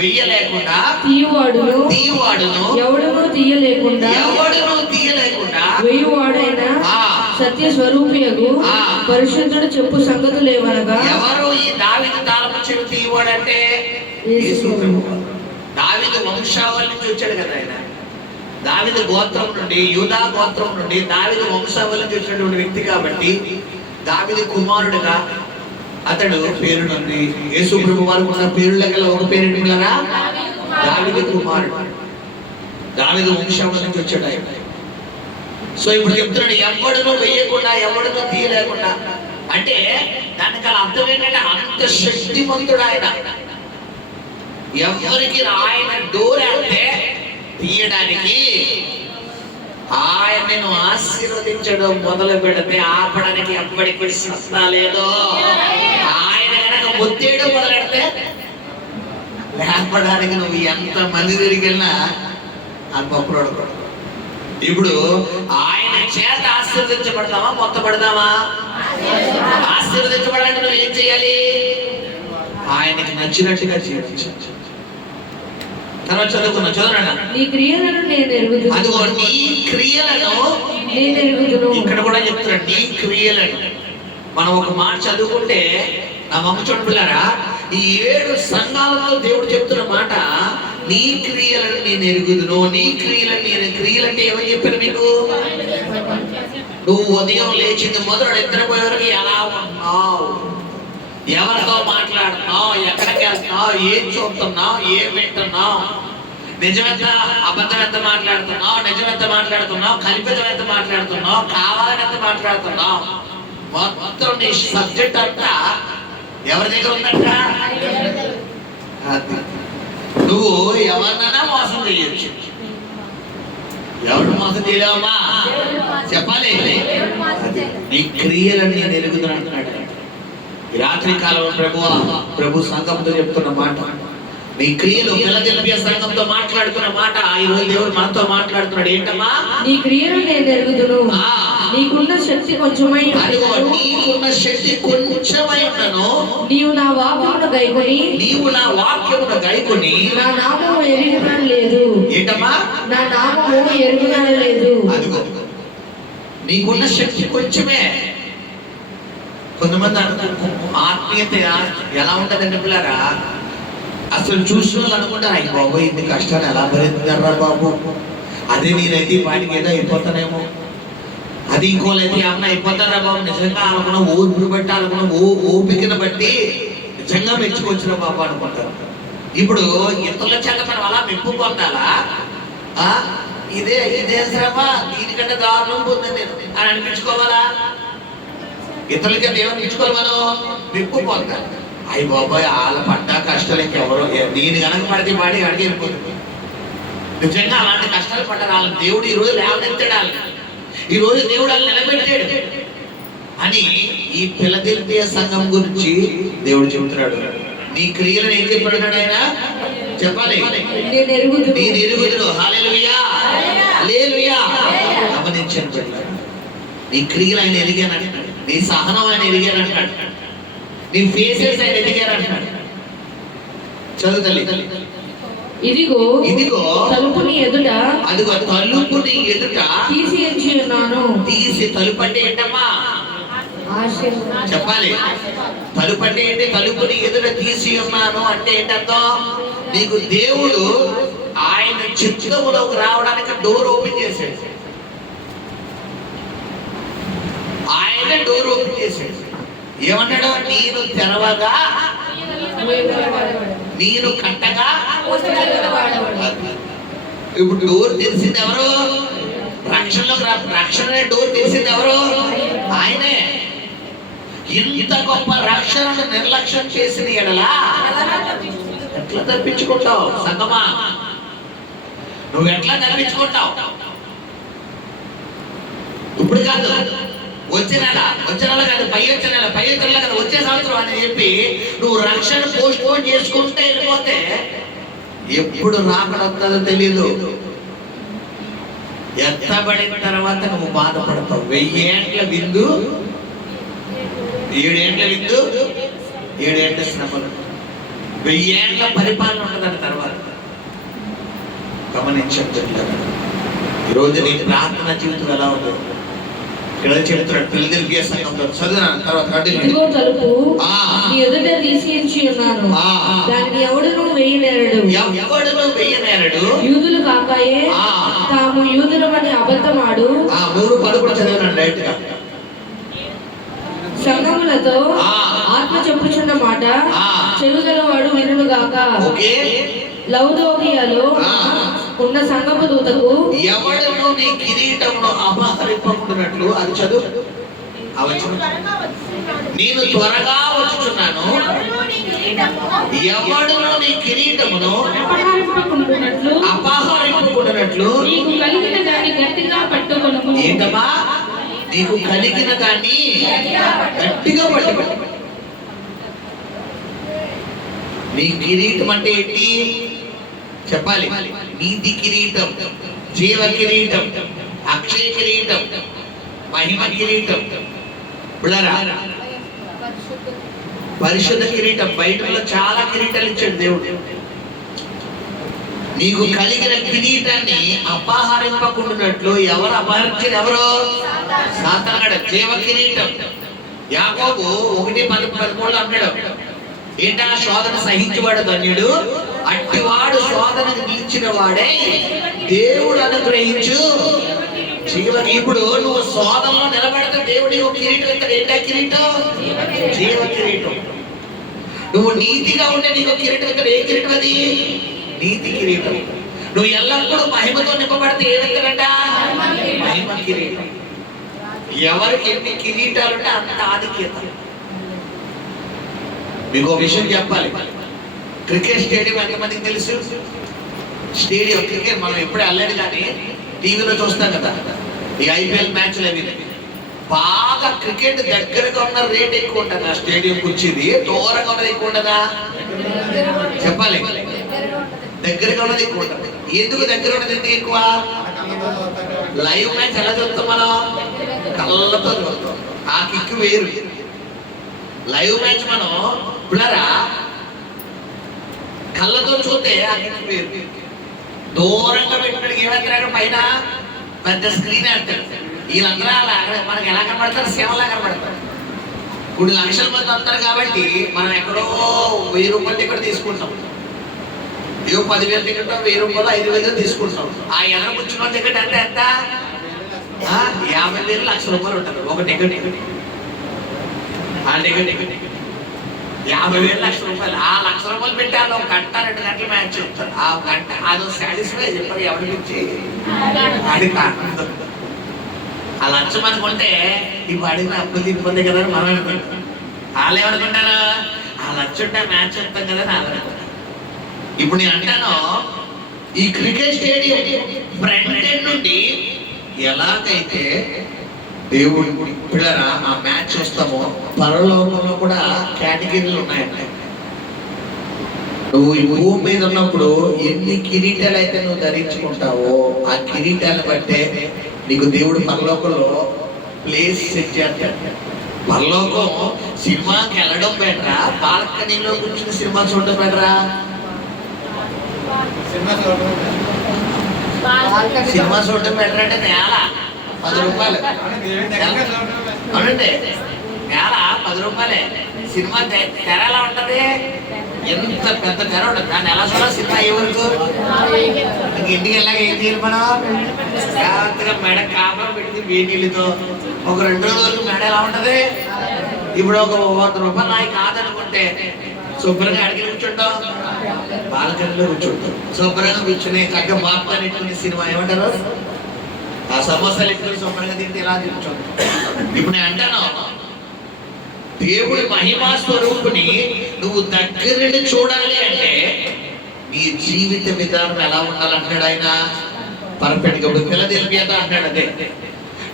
వేయలేకుండా తీయువాడును ఎవడునూ తీయలేకుండా వేయువాడైన సత్య స్వరూపియగు పరిశుద్ధుడు చెప్పు సంగతులు ఏమనగా, ఎవరు ఈ దావీదు తాళము చెవి తీయవాడంటే? దావీదు వంశావళి నుంచి వచ్చాడు కదా ఆయన. దావీదు గోత్రం నుండి, యూదా గోత్రం నుండి దావీదు వంశావళి నుంచి వచ్చినటువంటి వ్యక్తి కాబట్టి దావీదు కుమారుడుగా అతడు పేరునుంది. యేసు ప్రభు వారు ఉన్న పేరుల కల్లా ఒక పేరు ఏంటిరా? దావీదు కుమారుడు. దావీదు వంశావళి నుంచి వచ్చాడు ఆయన. సో ఇప్పుడు చెప్తున్నాడు, ఎవడును వేయకుండా ఎవడును తీయలేకుండా. అంటే దానికి అర్థం ఏంటంటే, అంత శక్తిమంతుడు ఆయన. ఎవరికి ఆయన డోర్ అంటే తీయడానికి, ఆయన నేను ఆశీర్వదించడం మొదలు పెడితే ఆపడానికి ఎప్పటికీ సత్తా లేదు. ఆయన కనుక ముత్తేయడం మొదలెడితే లేపడానికి నువ్వు ఎంత మంది తిరిగి వెళ్ళినా అంత ఒప్పుకోడు. ఇప్పుడు ఆయన చేత ఆశీర్వదించబడతావా, మొత్తపడదామా? ఆశీర్వదించబడాలంటే నువ్వు ఏం చేయాలి? ఆయనకి నచ్చినట్టుగా చేయాలి. తర్వాత చదువుకున్నా, చదవరా? నీ క్రియలను నేను ఎరుగుదును. అదిగో నీ క్రియలను నేను ఎరుగుదును. ఇక్కడ కూడా చెప్తున్నాడు, నీ క్రియలను. మనం ఒక మాట చదువుకుంటే, నా మమ్మ చూడండి పిల్లరా, ఈ 7 సంఘాలతో దేవుడు చెప్తున్న మాట, నీ క్రియలను నేను ఎరుగుదును. నీ క్రియలంటే ఏమని చెప్పారు మీకు? నువ్వు ఉదయం లేచింది మొదలు నిద్రపోయే వరకు ఎలా ఉన్నావు, ఎవరితో మాట్లాడుతున్నావు, ఎక్కడికి వెళ్తున్నావు, ఏం చూస్తున్నావు, ఏం వింటున్నావు, నిజమెంత అబద్ధం ఎంత మాట్లాడుతున్నావు, నిజమెంత మాట్లాడుతున్నావు, కల్పితం ఎంత మాట్లాడుతున్నావు, కావాలని ఎంత మాట్లాడుతున్నావు, మొత్తం నీ సబ్జెక్ట్ అంతా ఎవరి దగ్గర ఉందంట? నువ్వు ఎవరినైనా మోసం చేయొచ్చు. ఎవరు మోసం చేయలేవమ్మా? చెప్పాలి. నీ క్రియలను నేను ఎరుగుదును అంటున్నాడు. ఈ రాత్రి కాలంలో ప్రభు సంఘంతో చెప్తున్న మాట, నీ క్రియలు ఫిలదెల్ఫియా సంఘంతో మాట్లాడుతున్న మాట ఈ రోజు దేవుడు మనతో మాట్లాడుతున్నాడు. ఏంటమ్మా? నీ క్రియలు నేను ఎరుగుదును, నీకున్న శక్తి కొంచెమై అదిగో నీకున్న శక్తి కొంచెమై ఉన్నను, నీవు నా వాక్యమును గైకొని నా నామము ఎరుగుదన లేదు. ఏంటమ్మా? నా నామము ఎరుగుదన లేదు. అదిగో నీకున్న శక్తి కొంచెమే. కొంతమంది ఆత్మీయత ఎలా ఉంటదంటే పిల్లరా, అసలు చూసిన వాళ్ళు అనుకుంటారు, అయ్యి బాబు ఇన్ని కష్టాలు ఎలా భరిస్తున్నారా బాబు, అదే నేనైతే ఈ పాటికి ఏదో అయిపోతానేమో, అది ఇంకోలైతే ఏమన్నా అయిపోతారా బాబు. నిజంగా అనుకున్న ఓపిక బట్టి అనుకున్న ఓపికను బట్టి నిజంగా మెచ్చుకొచ్చిన బాబు అనుకుంటారు. ఇప్పుడు ఇతరుల చేత మనం అలా మెప్పు పొందాలా? ఇదే శ్రమ దీనికంటే దారుణం పొందని నేను అని అనిపించుకోవాలా? ఇతరుల చేత ఏమనిపించుకోవాలి? మనం మెప్పు పొందాలి. అయ్యి బాబాయ్ వాళ్ళ పడ్డ కష్టాలు ఇంకెవరో, నేను కనుక పడితే పాడి అడిగి వెళ్ళిపోతుంది. నిజంగా అలాంటి కష్టాలు పడ్డారు వాళ్ళ దేవుడు ఈ రోజు లేవనెత్తాడు, వాళ్ళని ఈ రోజు దేవుడు వాళ్ళు నిలబెట్టాడు అని ఈ ఫిలదెల్ఫియా సంఘం గురించి దేవుడు చెబుతున్నాడు. నీ క్రియలను ఏం చెప్పాడు ఆయన? చెప్పాలి, నేను ఎరుగుదును. హల్లెలూయా, హల్లెలూయా. గమనించండి పిల్లలు, నీ క్రియలు ఆయన ఎరిగానంటాడు, నీ సహనం ఆయన ఎరిగానంటాడు, నీ ఫేసెస్ ఆయన ఎదిగారంటాడు. చదువు తల్లి. ఇదిగో తలుపుని ఎదుట, అదిగో తలుపుని ఎదుట తీసి ఉంచి ఉన్నాను. తీసి, తలుపు అంటే ఏంటమ్మా? చెప్పాలి. తలుపు అంటే ఏంటి? తలుపుని ఎదుట తీసి ఉన్నాను అంటే ఏంటంతో? నీకు దేవుడు ఆయన చిత్తములోకి రావడానికి డోర్ ఓపెన్ చేశాడు. ఆయన డోర్ ఓపెన్ చేశాడు. ఏమన్నాడు? నేను తెరవగా, నేను కట్టగా. ఇప్పుడు డోర్ తెలిసింది ఎవరు? రక్షణ డోర్ తెలిసింది ఎవరు? ఆయనే. ఇంత గొప్ప రక్షణను నిర్లక్ష్యం చేసిన ఎడలా ఎట్లా తప్పించుకుంటావు? సంగమా, నువ్వు ఎట్లా తప్పించుకుంటావు? ఇప్పుడు కాదు, వచ్చే నెల కాదు, పై వచ్చే నెల కదా, వచ్చే సంవత్సరం అని చెప్పి నువ్వు రక్షణ పోస్ట్ పోన్ చేసుకుంటే వెళ్ళిపోతే ఎప్పుడు రాకడొస్తుందో తెలీదు. ఎత్తబడిన తర్వాత నువ్వు బాధపడతావు. 1000 ఏండ్ల విందు, 7 ఏండ్ల విందు, 7 ఏండ్ల శ్రమలు, 1000 ఏండ్ల పరిపాలన ఉంటుందని తర్వాత. గమనించండి ఈరోజు నీ ప్రార్థన జీవితం ఎలా ఉంటుంది? ఇక్కడ చెప్తున్నాడు ఫిలదెల్ఫియా సంఘంతో. చదివినాను తర్వాత. ఇదిగో తలుపు నీ ఎదుట తీసి ఉంచి ఉన్నాను, దాన్ని ఎవడును వేయనేరడు. యూదులు కాకాయే తాము యూదులమని అబద్ధమాడు. 3 పలుకులు చదివినాను రైట్ గా. సంఘములతో ఆత్మ చెప్పుచున్న మాట చెవిగలవాడు వినుడు గాక. లౌదోకియాలో ఉన్న సంఘపు దూతకు, ఎవడును నీ కిరీటమును అపహరింపకుండానట్లు, అది చదువు. నేను త్వరగా వచ్చుచున్నాను, ఎవడును నీ కిరీటమును అపహరింపకుండానట్లు నీకు కలిగిన దాన్ని గట్టిగా పట్టుకొనుము. ఏంటమ్మా? నీకు కలిగిన దాన్ని గట్టిగా పట్టుకో. నీ కిరీటం అంటే ఏంటి చెప్పాలి? నీతి కిరీటం, జీవ కిరీటం, అక్షయ కిరీటం, మహిమ కిరీటం, పరిశుద్ధ కిరీటం. బైబిల్లో చాలా కిరీటాలు ఇచ్చాడు దేవుడు. నీకు కలిగిన కిరీటాన్ని అపహరింపకుండానట్లు ఎవరు అపహరించారు? ఎవరు? సాతానుడు. జీవ కిరీటం. యాకోబు 1:13 అన్నాడు, ఏంటా? శోధన సహించేవాడు ధన్యుడు, అట్టివాడు శోధనకు నిలిచిన వాడే దేవుడు అనుగ్రహించు జీవ. ఇప్పుడు నువ్వు శోధనలో నిలబడితే దేవుడి ఒక కిరీటం ఇస్తాడు. ఏంటా కిరీటం? జీవ కిరీటం. నువ్వు నీతిగా ఉంటే నీకు కిరీటం ఇస్తాడు. ఏ కిరీటం అది? నీతి కిరీటం. నువ్వు ఎల్లప్పుడూ మహిమతో నింపబడితే ఏమిస్తాడంట? మహిమ కిరీటం. ఎవరికి ఎన్ని కిరీటాలుంటే అంత ఆధిక్యత. మీకు ఒక విషయం చెప్పాలి. క్రికెట్ స్టేడియం ఎంతమందికి తెలుసు? స్టేడియం క్రికెట్ మనం ఎప్పుడే వెళ్ళలేదు, కానీ టీవీలో చూస్తాం కదా ఈ IPL మ్యాచ్లు అవి. బాగా క్రికెట్ దగ్గరగా ఉన్న రేట్ ఎక్కువ ఉంటుంది. ఆ స్టేడియం కూర్చుంది దూరంగా ఉన్నది ఎక్కువ ఉండదా? చెప్పాలి. దగ్గరగా ఉన్నది ఎక్కువ ఉంటుంది. ఎందుకు దగ్గర ఉన్నది ఎందుకు ఎక్కువ? లైవ్ మ్యాచ్ ఎలా చూస్తాం మనం? కళ్ళతో చూస్తాం. ఆ కిక్ వేరు. లైవ్ మ్యాచ్ మనం పిల్లరా కళ్ళతో చూస్తే ఆ కిక్ వేరు. దూరంగా పెట్టినడికి ఏమంటారు? పైన పెద్ద స్క్రీన్ అంటారు. వీళ్ళందరూ మనకి ఎలా కనబడతారు? సేవలా కనబడతారు. కొన్ని లక్షల మంది వస్తారు కాబట్టి మనం ఎక్కడో 1000 రూపాయలు టికెట్ తీసుకుంటాం. ఏవో 10,000 టికెట్ 1000 రూపాయలు 5,000 తీసుకుంటాం. ఆ ఎనక కూర్చున్న టికెట్ అంటే ఎంత? 50,000 1,00,000 రూపాయలు ఉంటుంది ఒక టికెట్. ఆ టికెట్ 50,000 1,00,000 రూపాయలు. ఆ 1,00,000 రూపాయలు పెట్టాలి. ఒక గంట 2 గంటలు మ్యాచ్ చూస్తారు. ఆ గంట అదో సాటిస్ఫై చెప్పారు. ఎవరి నుంచి అది కాదు. ఆ 1,00,000 మంది కొంటే ఈ వాడిని అప్పులు తీరిపోతే కదా అని మనం అనుకుంటాం. వాళ్ళు ఏమనుకుంటారు? ఆ 1,00,000 ఉంటే మ్యాచ్ చూస్తాం కదా అని వాళ్ళు అనుకుంటారు. ఇప్పుడు నేను అంటాను, ఈ క్రికెట్ స్టేడియం ఫ్రంట్ ఎండ్ నుండి ఎలాగైతే దేవుడి పిల్లరా ఆ మ్యాచ్ చూస్తామో పరలోకంలో కూడా కేటగిరీలు ఉన్నాయంటే. నువ్వు ఈ భూమి మీద ఉన్నప్పుడు ఎన్ని కిరీటాలు అయితే నువ్వు ధరించుకుంటావో ఆ కిరీటాలను బట్టే నీకు దేవుడు పరలోకంలో ప్లేస్ సెట్ చేస్తాడు. పరలోకం సినిమాకి వెళ్ళడం బెటరా, బాల్కనీలో కూర్చుని సినిమా చూడడం బెటరా? సినిమా చూడడం బెటర్ అంటే నేల 10 రూపాయలు. అవునండి, నేల 10 రూపాయలే. సినిమా తెర ఎలా ఉంటది? ఎంత పెద్ద తెర ఉంటుంది. దాన్ని ఎలా చూడాలి? సినిమా ఏ వరకు ఇంటికి వెళ్ళాక ఏం చేయాలి మనం? జాగ్రత్తగా మెడ కాపలా పెట్టి వేడి నీళ్ళతో ఒక 2 రోజుల వరకు మెడ ఎలా ఉంటది? ఇప్పుడు ఒక 100 రూపాయలు నాకు కాదనుకుంటే శుభ్రంగా అడిగి కూర్చుంటాం, బాల్కనీలో కూర్చుంటాం. శుభ్రంగా కూర్చుని చక్కగా పాప్కార్న్ ఇట్టుకునే సినిమా ఏమంటారు? ఆ సమోసాలు ఇట్టుకుని శుభ్రంగా తింటే ఇలా కూర్చుంటాం. ఇప్పుడు నేను అంటాను, దేవుడి మహిమా స్వరూపుని నువ్వు దగ్గర నుండి చూడాలి అంటే నీ జీవిత విధానం ఎలా ఉండాలంటాడు ఆయన. పర్ఫెక్ట్ గా ఫిలదెల్ఫియాతో అంటాడు అదే.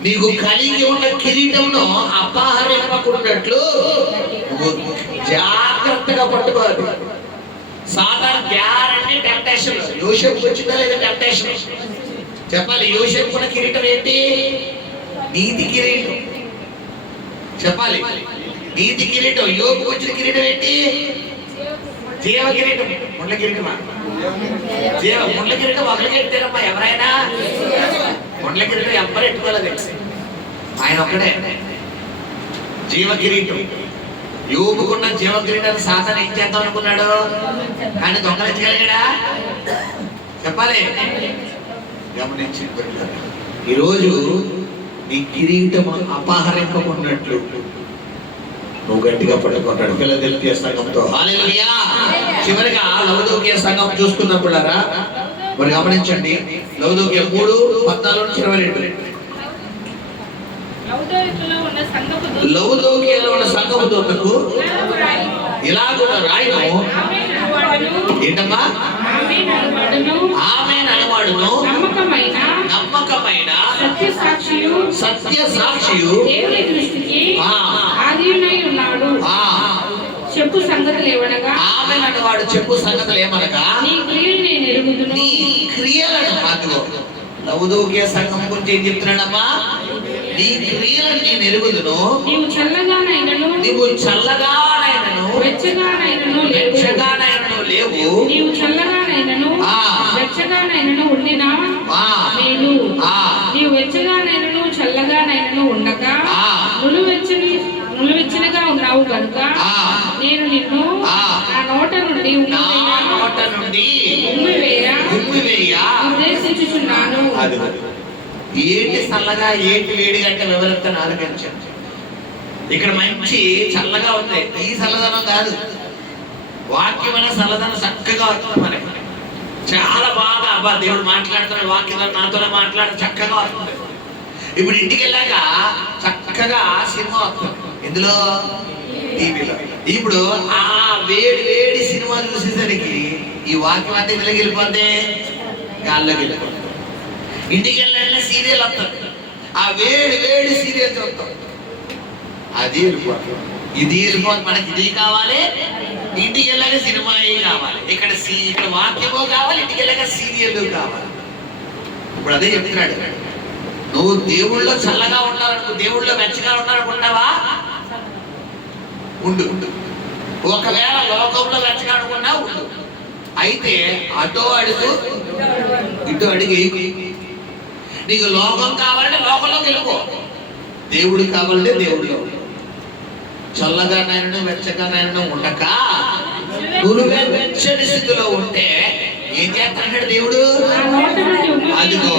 నీకు కలిగి ఉన్న కిరీటంను అపహరింపకున్నట్లు నువ్వు జాగ్రత్తగా పట్టుకోవాలి. సాధారణ గ్యారంటీ టెంప్టేషన్. యోసేపు వచ్చిందా లేదా టెంప్టేషన్? చెప్పాలి. యోసేపు ఉన్న కిరీటం ఏంటి? నీతి కిరీటం. చెప్పాలి. నీతి కిరీటం. యోబుకు వచ్చిన కిరీటం ఏంటి? జీవ కిరీటం. ముండ్ల కిరీటమా? జీవ ముండ్ల కిరీటం ఒకరికి ఎత్తారమ్మా. ఎవరైనా ముండ్ల కిరీటం ఎవ్వరు ఎట్టుకోలేదు. ఆయన ఒక్కడే జీవ కిరీటం. యోబుకున్న జీవ కిరీటాన్ని సాతాను ఏం చేద్దాం అనుకున్నాడు, కానీ దొంగలించగలిగాడా? చెప్పాలి. గమనించి ఈరోజు నీ కిరీటం అపహరింపకున్నట్లు నువ్వు గట్టిగా పట్టుకుంటాడు. ఫిలదెల్ఫియా సంఘంతో. హల్లెలూయా. చివరిగా లవదోకియా సంఘం చూసుకున్నప్పుడారా మరి గమనించండి. లవదోకియా 3:14-22. లవదోకియాలో ఉన్న సంఘపు దూతకు ఇలాగ రాయను. ఏంటమ్మా? ఆమె నడవాడును నమ్మకమైన సత్య సాక్షియు చెప్పు సంగతులు ఏమనగా, ఆమె నడవాడు చెప్పు సంగతులు ఏమనగా నీ క్రియలు నేను ఎరుగుదును. నీ క్రియలను అదిగో లవదోకియా సంఘం గురించి ఏం చెప్తున్నాడమ్మా? నీ క్రియలను నేను ఎరుగుదును. నీవు చల్లగానైనను వెచ్చగానైనను లేవు. నీవు చల్లగానైనను వెచ్చగానైనను ఉండినా నేను నీవు వెచ్చగానైనను చల్లగానైనను ఉండక నులువెచ్చనిగా ఉన్నావు కనుక నేను నిన్ను నా నోట నుండి ఉమ్మివేయ ఉద్దేశించుచున్నాను. ఏంటి చల్లగా ఏంటి వేడిగా అంటే వివరిస్తాను, ఆలోచించండి. ఇక్కడ మంచి చల్లగా ఉంది. ఈ చల్లదనం కాదు, వాక్యమైన చల్లదనం చక్కగా వస్తుంది మనకి. చాలా బాగా అబ్బా దేవుడు మాట్లాడుతున్నాడు, వాక్యం నాతోనే మాట్లాడి చక్కగా వస్తుంది. ఇప్పుడు ఇంటికి వెళ్ళాక చక్కగా సినిమా వస్తుంది. ఎందులో? టీవీలో. ఇప్పుడు ఆ వేడి వేడి సినిమా చూసేసరికి ఈ వాక్యం అంతా ఇందులోకి వెళ్ళిపోతే గాల్లోకి వెళ్ళిపోతుంది. ఇంటికి వెళ్ళిన సీరియల్ వస్తుంది. ఆ వేడి వేడి సీరియల్ చూస్తాం, అది వెళ్ళిపోతుంది. ఇది వెళ్ళిపోతుంది. మనకి ఇది కావాలి, ఇంటికి వెళ్ళాక సినిమా కావాలి, ఇక్కడ వాక్యమో కావాలి, ఇంటికి వెళ్ళాక సీరియల్ కావాలి. ఇప్పుడు అదే చెప్తున్నాడు, నువ్వు దేవుళ్ళో చల్లగా ఉండాలనుకో, దేవుళ్ళో మెచ్చగా ఉండాలనుకుంటావా, ఉండు. ఒకవేళ లోకంలో మెచ్చగా అనుకున్నా ఉండు. అయితే అటో అడుగు ఇటో అడుగు. నీకు లోకం కావాలంటే లోకంలోకి వెళ్ళిపో, దేవుడు కావాలంటే దేవుడిలో. చల్లగా నాయనను వెచ్చగా నాయనను ఉండక నువ్వు వెచ్చని స్థితిలో ఉంటే ఏం చేస్తాడు దేవుడు? అదిగో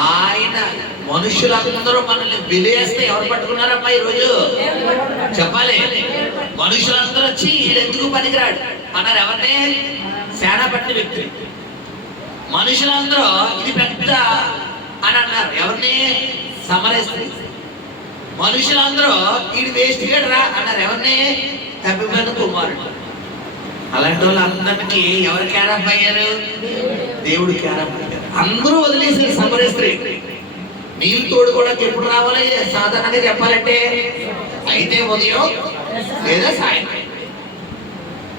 ఆయన మనుషులందరూ మనల్ని బిలేస్తే ఎవరు పట్టుకున్నారమ్మా ఈరోజు చెప్పాలి? మనుషులందరూ వచ్చి వీళ్ళెందుకు పనికిరాడు అన్నారు. ఎవరిని? సేనాపట్టిన వ్యక్తి. మనుషులందరూ ఇది పెద్ద అని అన్నారు. ఎవరిని? సమరస్త్రీ. మనుషులందరూ వీడు వేస్ట్ రా అన్నారు. ఎవరిని? తప్పిపోయిన కుమారుడు. అలాంటి వాళ్ళందరికీ ఎవరు క్యారప్ అయ్యారు? దేవుడు క్యారప్ అయ్యారు. అందరూ వదిలేసారు సమరస్త్రీ. నీళ్ళు తోడు కూడా ఎప్పుడు రావాలి సాధారణంగా చెప్పాలంటే? అయితే ఉదయం లేదా సాయంత్రం.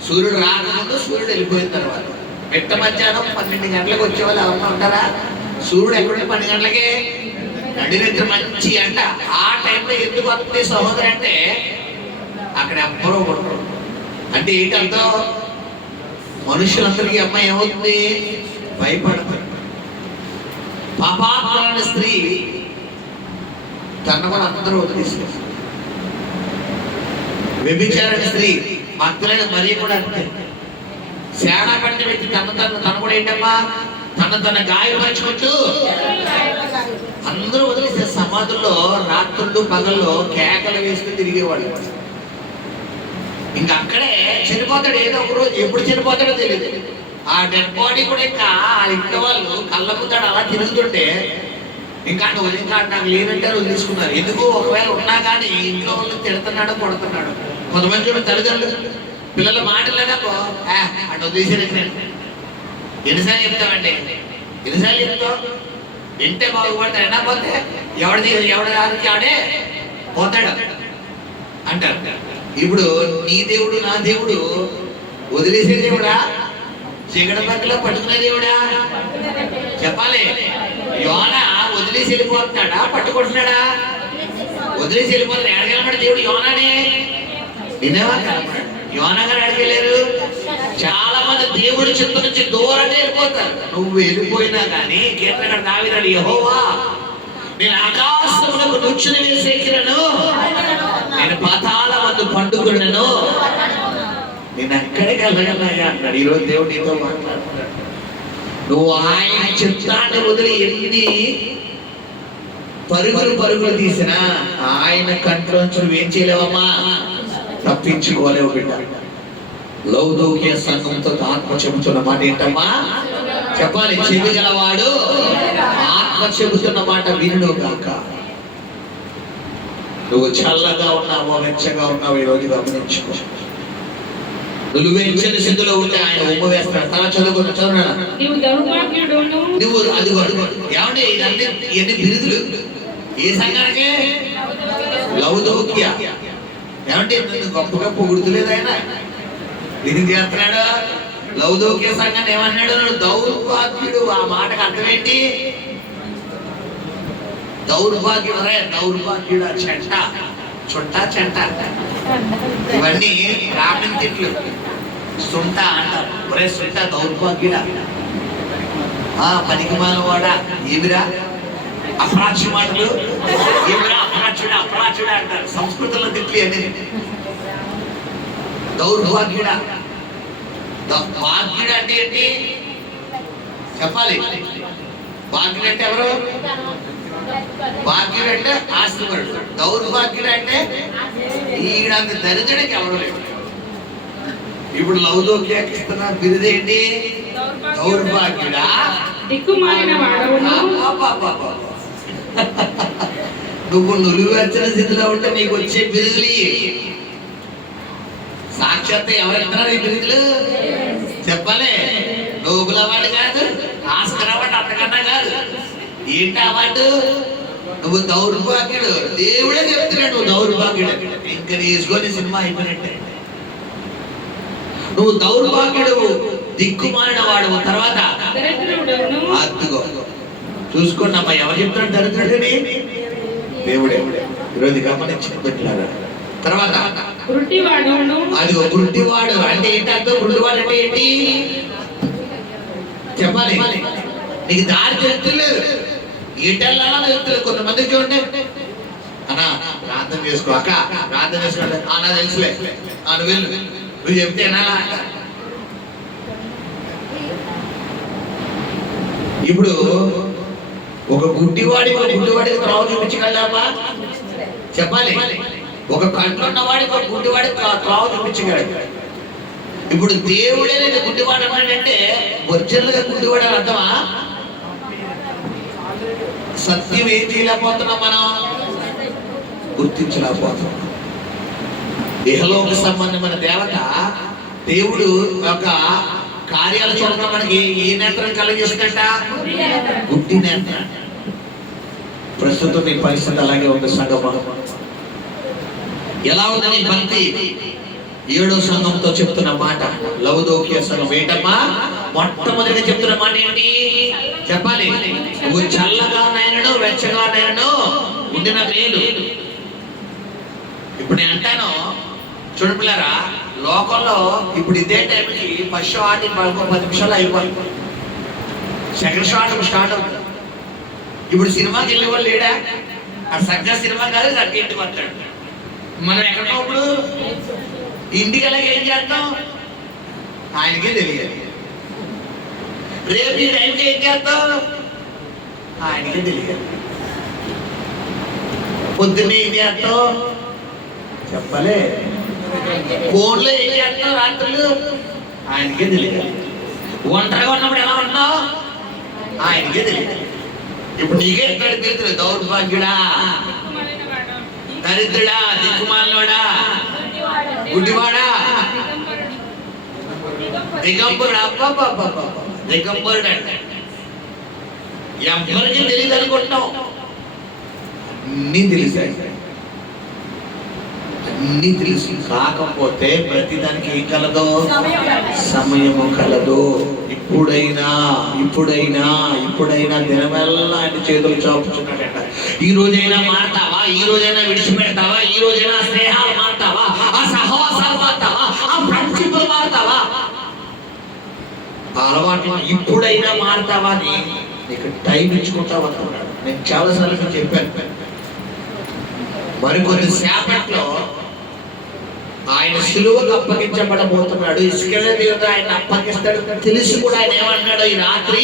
సూర్యుడు రాకముందు, సూర్యుడు వెళ్ళిపోయిన తర్వాత. మిట్ట మధ్యాహ్నం 12 గంటలకు వచ్చేవాళ్ళు ఎవరన్నా ఉంటారా? సూర్యుడు ఎక్కడ 12 గంటలకే నడినెత్తి మంచి ఎండ. ఆ టైంలో ఎందుకు వస్తుంది సహోదరు అంటే అక్కడ ఎవ్వరూ ఉండరు. అంటే ఏంటి అర్థం? మనుషులందరికీ అమ్మాయి ఏమవుతుంది? భయపడతారు. పాపాత్ములైన స్త్రీ తన కూడా అందరూ వదిలేసారు. వ్యభిచారణ స్త్రీ భక్తులైన మరి కూడా అంతే. సేనా పట్టిన వ్యక్తి తన కూడా ఏంటమ్మా తన గాయపరచుకుంటూ అందరూ వదిలేసే. సమాధుల్లో రాత్రులు పగల్లో కేకలు వేస్తూ తిరిగేవాళ్ళు. ఇంకా అక్కడే చనిపోతాడు ఏదో ఒక రోజు. ఎప్పుడు చనిపోతాడో తెలియదు. ఆ డెడ్ బాడీ కూడా ఇంకా ఆ ఇంట్లో వాళ్ళు కళ్ళముతాడు అలా తిరుగుతుంటే ఇంకా నాకు లేనంటే తీసుకున్నారు. ఎందుకు? ఒకవేళ ఉన్నా కానీ ఇంట్లో వాళ్ళు తిడుతున్నాడు, కొడుతున్నాడు. కొంతమంది చూడండి తల్లిదండ్రులు పిల్లల మాటలేదనుకో అటు వదిలేసారు. ఎన్నిసార్లు చెప్తామంటే ఎన్నిసార్లు చెప్తావు? వింటే బాగుపడతాడు, వినకపోతే ఎవడి ఆడే పోతాడు అంటారు. ఇప్పుడు నీ దేవుడు నా దేవుడు వదిలేసే దేవుడా? చీకటి పక్కలో పట్టుకునే దేవుడా? చెప్పాలి. యోనా వదిలేసి వెళ్ళిపోతున్నాడా, పట్టుకుంటున్నాడా? వదిలేసి వెళ్ళిపోతున్నాడు. ఎడగలమడు దేవుడు యోనానే. నిన్నేవా కనపడు? యోనా గారు అడగలేరు. చాలా మంది దేవుడి చింత నుంచి దూరంగా వెళ్ళిపోతారు. నువ్వు వెళ్ళిపోయినా కానీ కీర్తనకారుడు దావీదు, యెహోవా నేను ఆకాశమునకు నృత్యుని వేసేకిరను, నేను పాతాళమందు పండుకొనెను, నేను అక్కడికి వెళ్ళగలనయ్యా అన్నాడు. ఈరోజు దేవుడు నీతో మాట్లాడుతున్నాడు. నువ్వు ఆయన చిత్తాన్ని వదిలి ఎన్ని పరుగులు తీసినా ఆయన కంట్లోంచి నువ్వేం చేయలేవమ్మా, తప్పించుకోలేవు బిడ్డ. లౌదోక్య సంఘంతో ఆత్మ చెబుతున్న మాట ఏంటమ్మా చెప్పాలి? చెవి గలవాడు ఆత్మ చెబుతున్న మాట వినును కాక. నువ్వు చల్లగా ఉన్నావో వెచ్చగా ఉన్నావో ఈరోజు గమనించుకో. నువ్వు వెచ్చని స్థితిలో ఉంటే ఆయన ఉమ్మ వేస్తాడు. తన చదువుకున్న చదువునా నువ్వు అదిగో ఏమంటే ఇవన్నీ బిరుదులు ఏ సంఘానికే? లౌదోక్య. ఏమంటే గొప్పగా పొగుడుతులేదు ఆయన. ఇది చేస్తున్నాడు లౌదోక్య సంఘాన్ని. ఏమన్నాడు? దౌర్భాగ్యుడు. ఆ మాటకు అర్థం ఏంటి? దౌర్భాగ్యుడు. దౌర్భాగ్యుడు చెంట, చెంట ఇవన్నీ రామిన తిట్లు. సుంట అంటారు. ఒరే సుంట, దౌర్భాగ్యుడా, పనికి మానవాడా, ఏమిరా అప్రాచ్య మాటలు, ఏమిరా అప్రాచ్యుడా అంటారు. సంస్కృతంలో తిట్లు అన్ని. దౌర్భాగ్యుడా. భాగ్యుడు అంటే ఏంటి చెప్పాలి? భాగ్యుడు అంటే ఎవరు? భాగ్యుడు అంటే ఆస్తిపరుడు. దౌర్భాగ్యుడు అంటే ఈడంత దరిద్రుడికి ఎవరు లేడు. ఇప్పుడు లౌదోక్యాకి ఇస్తున్న బిరుదేంటి? దౌర్భాగ్యుడా, నువ్వు నులివెచ్చన స్థితిలో ఉంటే నీకు వచ్చే బిరుదులు సాక్షాత్ ఎవరెత్తున్నారు ఈ బిరుదులు చెప్పాలి? నోబుల్ అవార్డు కాదు, ఆస్కర్ అవార్డు అంతకన్నా కాదు. ఏంటి అవార్డు? నువ్వు దౌర్భాగ్యుడు, దేవుడే చెప్తున్నాడు నువ్వు దౌర్భాగ్యుడు. ఇంకా తీసుకొని సినిమా అయిపోయినట్టే. నువ్వు దౌర్భాగ్యుడు, దిక్కుమాలిన వాడు. తర్వాత అద్దుగో చూసుకోండి అమ్మా, ఎవరు చెప్తున్నాడు దరిద్రుడని? దేవుడే. ఈరోజు గమనించి పెట్టారా? తర్వాత అది గుడ్డివాడు అంటే ఏంటి అర్థం? గుడ్డివాడు అంటే ఏంటి చెప్పాలి. నీకు దారి తెలుస్తలేదు, ఈటెల్లాలో తెలుస్తలేదు. కొంతమంది చూడండి, అన్నా ప్రార్థన చేసుకో, అక్క ప్రార్థన చేసుకోండి, అన్నా తెలుసులే, నువ్వు వెళ్ళు, నువ్వు చెప్తేనా. ఇప్పుడు ఒక గుడ్డివాడికి త్రోవ చూపించగలమా? చెప్పాలి. ఒక కంట్లున్న వాడికి ఒక గుడ్డివాడికి త్రోవ చూపించగలడు. ఇప్పుడు దేవుడే నేను గుడ్డివాడు అన్నాడంటే ఒరిజినల్ గా గుడ్డివాడు అని అర్థమా? సత్యం ఏం చేయలేకపోతున్నాం, మనం గుర్తించలేకపోతున్నాం. ఇహలోక సంబంధమైన దేవత దేవుడు ఒక కార్యాలు చూడడం మనకి ఏ నేత్రం కలిగిస్తుందంట? గుడ్డి నేత్రం. ప్రస్తుతం నీ పరిస్థితి అలాగే ఉంది సంగమా. ఎలా ఉందని భక్తి 7వ సంఘంతో చెప్తున్న మాట, లవదోకియ సంఘం ఏంటమ్మా? మొట్టమొదటిగా చెప్తున్న మాట ఏంటి చెప్పాలి. నువ్వు చల్లగా నైనను వెచ్చగా నైనను ఉండిన మేలు. ఇప్పుడు నేను అంటాను చూడండి పిల్లరా, లోకంలో ఇప్పుడు ఇదే టైంకి ఫస్ట్ షాట్ 10 నిమిషాలు అయిపోయింది, సెకండ్ షాట్ స్టార్ట్ అవుతుంది. ఇప్పుడు సినిమాకి వెళ్ళే వాళ్ళు లేడా? ఆ సక్సెస్ సినిమా కాదు, సత్య ఇంటికి వస్తాడు. మనం ఎక్కడో ఇప్పుడు ఇంటికి వెళ్ళక ఏం చేస్తాం ఆయనకే తెలియాలి. రేపు ఈ టైంకి ఏం చేస్తాం ఆయనకే తెలియాలి. పొద్దున్నే ఏం చేస్తాం చెప్పలే. ఫోన్లో ఏం చేస్తాం రాత్రులు ఆయనకే తెలియాలి. ఒంటరిగా ఉన్నప్పుడు ఎలా ఉన్నావు ఆయనకే తెలియాలి. ఇప్పుడు నీకే ఎక్కడ తెలుసు? దౌర్భాగ్యుడా, దరిద్రుడా, దిక్కుమాలినోడా, గుడ్డివాడా, దిగంబరుడు. అబ్బా దిగంబరుడు అంటే ఎవరికి తెలియదు అనుకుంటాం. అన్నీ తెలిసాయి, అన్నీ తెలుసు. కాకపోతే ప్రతిదానికి ఏం కలదో? సమయము కలదు. ఇప్పుడైనా దినమెల్లా ఆయన చేతులు చాపుచున్నాడట. ఈ రోజైనా మారుతావా? ఈ రోజైనా విడిచిపెడతావా? ఈ రోజైనా స్నేహాలు మారుతావా? ఆ సహవాసాలు మారుతావా? ఆ ఫ్రెండ్షిప్ మారుతావా? ఆ అలవాటు ఇప్పుడైనా మారుతావా అని నీకు టైం ఇచ్చుకుంటావు అంటున్నాడు. నేను చాలాసార్లు చెప్పాను. మరికొన్ని సేపట్లో ఆయన సిలువకు అప్పగించబడబోతున్నాడు. ఇసుకనే దేవుడు ఆయన అప్పగిస్తాడు తెలిసి కూడా ఆయన ఏమన్నాడు? ఈ రాత్రి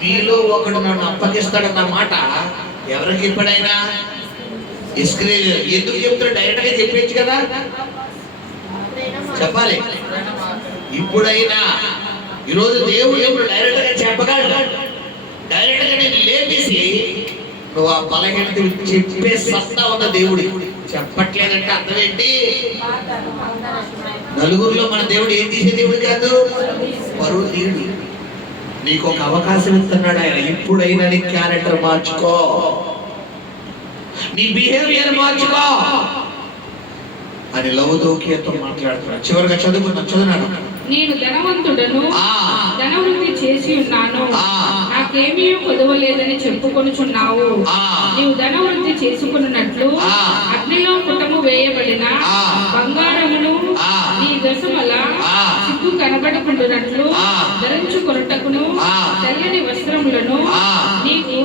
మీలో ఒకడు నన్ను అప్పగిస్తాడన్న మాట ఎవరికి చెప్పాడైనా? ఇసుకనే. ఎందుకు చెప్తాడు? డైరెక్ట్ గా చెప్పేచ్చు కదా, చెప్పాలి. ఇప్పుడైనా ఈరోజు దేవుడు ఎప్పుడు డైరెక్ట్ గా చెప్పగలడు. డైరెక్ట్ గా నేను లేపేసి నువ్వు ఆ బలహీనత చెప్పే సత్తా ఉన్న దేవుడి చెప్పట్లేదంటే అర్థం ఏంటి? నలుగురిలో మన దేవుడు ఏం చేసే దేవుడు కాదు, పరువు దేవుడు. నీకు ఒక అవకాశం ఇస్తున్నాడు ఆయన. ఇప్పుడైనా నీ క్యారెక్టర్ మార్చుకో, నీ బిహేవియర్ మార్చుకో అని లవదోకియతో మాట్లాడుతున్నాడు. చివరిగా చదువున్నాను. నేను ధనవంతుడను, ధనవృద్ధి చేసి ఉన్నాను, నాకేమీ కొదవలేదని చెప్పుకొనుచున్నావు. నీవు ధనవృద్ధి చేసుకున్నట్లు అగ్నిలో పుటము వేయబడిన బంగారమును నీ దశమల సిగ్గు కనబడకుండానట్లు ధరించుకొనుటకును తెల్లని వస్త్రములను నీకు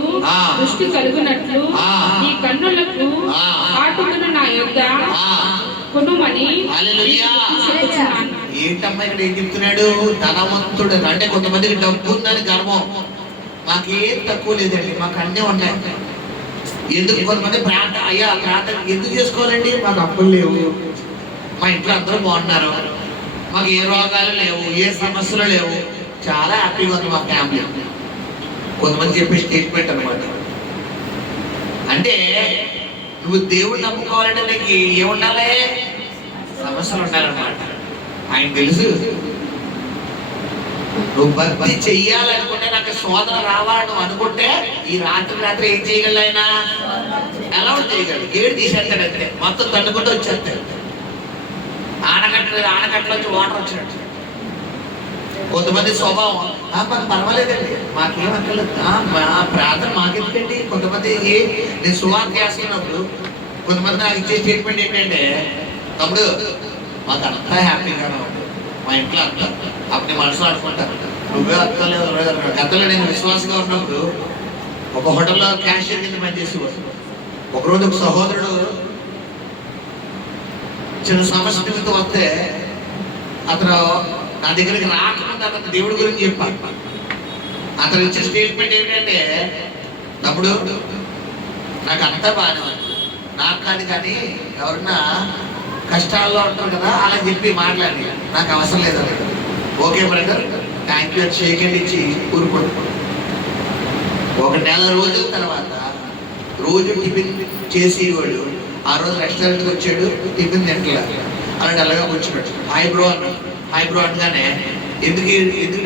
దృష్టి కలుగునట్లు నీ కన్నులకు కాటుకను నా యొద్ద కొనుమని చెప్పుచున్నాను. ఏంటమ్మా ఇక్కడ ఏం చెప్తున్నాడు? ధనవంతుడు అంటే కొంతమందికి డబ్బు ఉందని గర్వం. మాకేం తక్కువ లేదండి, మాకు అన్నీ ఉన్నాయి. ఎందుకు కొంతమంది ప్రార్థన, అయ్యా ప్రార్థన ఎందుకు చేసుకోవాలండి? మాకు అప్పులు లేవు, మా ఇంట్లో అందరూ బాగున్నారు, మాకు ఏ రోగాలు లేవు, ఏ సమస్యలు లేవు, చాలా హ్యాపీగా ఉంది మా ఫ్యామిలీ. కొంతమంది చెప్పే స్టేట్మెంట్ అనమాట. అంటే నువ్వు దేవుడు నమ్ముకోవాలంటే నీకు ఏముండాలి? సమస్యలు ఉండాలన్నమాట. ఆయన తెలుసు నువ్వు భక్తి చెయ్యాలనుకుంటే, నాకు శోధన రావాలని నువ్వు అనుకుంటే, ఈ రాత్రి ఏం చేయగలడు ఆయన? ఎలా చేయగలడు? గేడు తీసేస్తాడు అంతే, మొత్తం తన్నుకుంటూ వచ్చేస్తాడు. ఆనకట్టలో వచ్చి వాటర్ వచ్చినట్టు. కొంతమంది స్వభావం, మాకు పర్వాలేదండి, మాకేం అక్కర్లేదు, మా ప్రార్థన మాకెందుకండి. కొంతమంది నేను సువార్త చేస్తున్నప్పుడు కొంతమంది నాకు ఇచ్చే స్టేట్మెంట్ ఏంటంటే, తమ్ముడు మాకు అంతా హ్యాపీగానే ఉంటుంది, మా ఇంట్లో అంతా అప్పుడు మనసులో అనుకుంటారు, నువ్వే అక్కర్లేదు. గతంలో నేను విశ్వాసంగా ఉన్నప్పుడు ఒక హోటల్లో క్యాషియర్ కింద పనిచేసేవాడు. ఒకరోజు ఒక సహోదరుడు చిన్న సమస్య నిమిత్తం వస్తే, అతను నా దగ్గరికి రాకుండా అతను దేవుడి గురించి చెప్పాను. అతను ఇచ్చే స్టేట్మెంట్ ఏంటంటే, తమ్ముడు నాకు అంతా బాగానే ఉంది, నాకు కాదు, కానీ ఎవరన్నా కష్టాల్లో ఉంటారు కదా అలా చెప్పి మాట్లాడి నాకు అవసరం లేదు. ఓకే బ్రదర్, థ్యాంక్ యూ అని షేక్ హ్యాండ్ ఇచ్చి ఊరుకోండి. ఒక నెల రోజుల తర్వాత రోజు టిఫిన్ చేసేవాడు. ఆ రోజు రెస్టారెంట్కి వచ్చాడు, టిఫిన్ తింటలే, అలా డల్గా కూర్చున్నాడు. హాయ్ బ్రో అనగానే ఎందుకు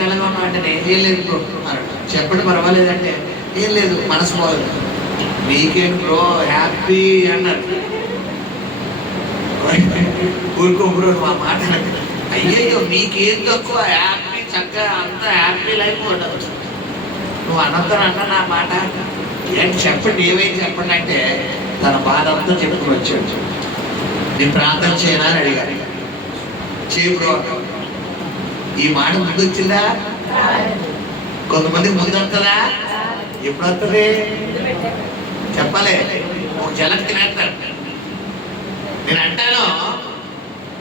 డల్గా ఉన్నా అంటే, ఏం లేదు బ్రో అన్నాడు. చెప్పండి పర్వాలేదంటే, ఏం లేదు మనసు బాగలేదు. మీకేం బ్రో హ్యాపీ అన్నాడు. ఊరుకో బ్రో మా మాట. అయ్యయ్యో మీకేం తక్కువ, హ్యాపీ చక్కగా అంతా హ్యాపీ లైఫ్ ఉండదు. నువ్వు అనంతరం అన్న నా మాట ఏంటి చెప్పండి, ఏమైంది చెప్పండి అంటే, తన బాధ అంతా చెప్పుకుని వచ్చాడు. నేను ప్రార్థన చేయనా అని అడిగాను. చేయి బ్రో. ఈ మాట ముందు వచ్చిందా? కొంతమంది ముందు వస్తుందా? ఎప్పుడు వస్తుంది చెప్పాలి. ఒక జలకి తినేస్తాడు. నేను అంటాను,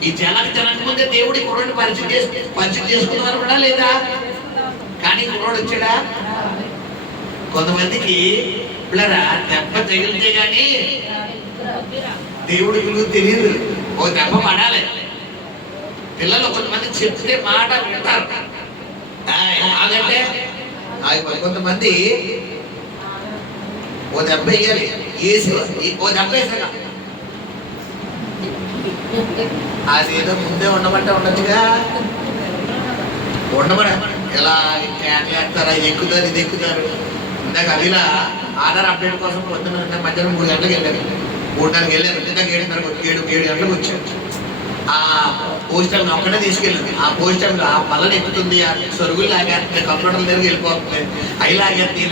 ఈ జలకి తినకముందే దేవుడి కుర్రోడిని పరిచయం చేసుకున్నారు కూడా లేదా? కానీ కుర్రోడు వచ్చాడా? కొంతమందికి పిల్లరా దెబ్బ తగిలితే గాని దేవుడి విలువ తెలియదు. ఓ దెబ్బ పడాలి. పిల్లలు కొంతమంది చెప్తే మాట వింటారు. అదంటే కొంతమంది ఓ దెబ్బ వేయాలి, ఓ దెబ్బ వేసాక అదేదో ముందే ఉండమంటే ఉండమడ ఎలా వేస్తారా, ఎక్కుతారు ఇది ఎక్కుతారు. ఇందాక అదిలా ఆధార్ అప్డేట్ కోసం పొద్దున్న మధ్యాహ్నం 3 గంటలకు వెళ్ళాను, 3:30కి వెళ్ళాను. ఇందాక 7 గంటలకు వచ్చాను. ఆ పోస్టర్ ఒక్కడే తీసుకెళ్ళింది. ఆ పోస్టర్ ఆ పళ్ళని ఎక్కుతుంది, ఆ సరుగులు లాగేస్తుంది, కంప్యూటర్ దగ్గరికి వెళ్ళిపోతుంది, అవి లాగేస్తుంది,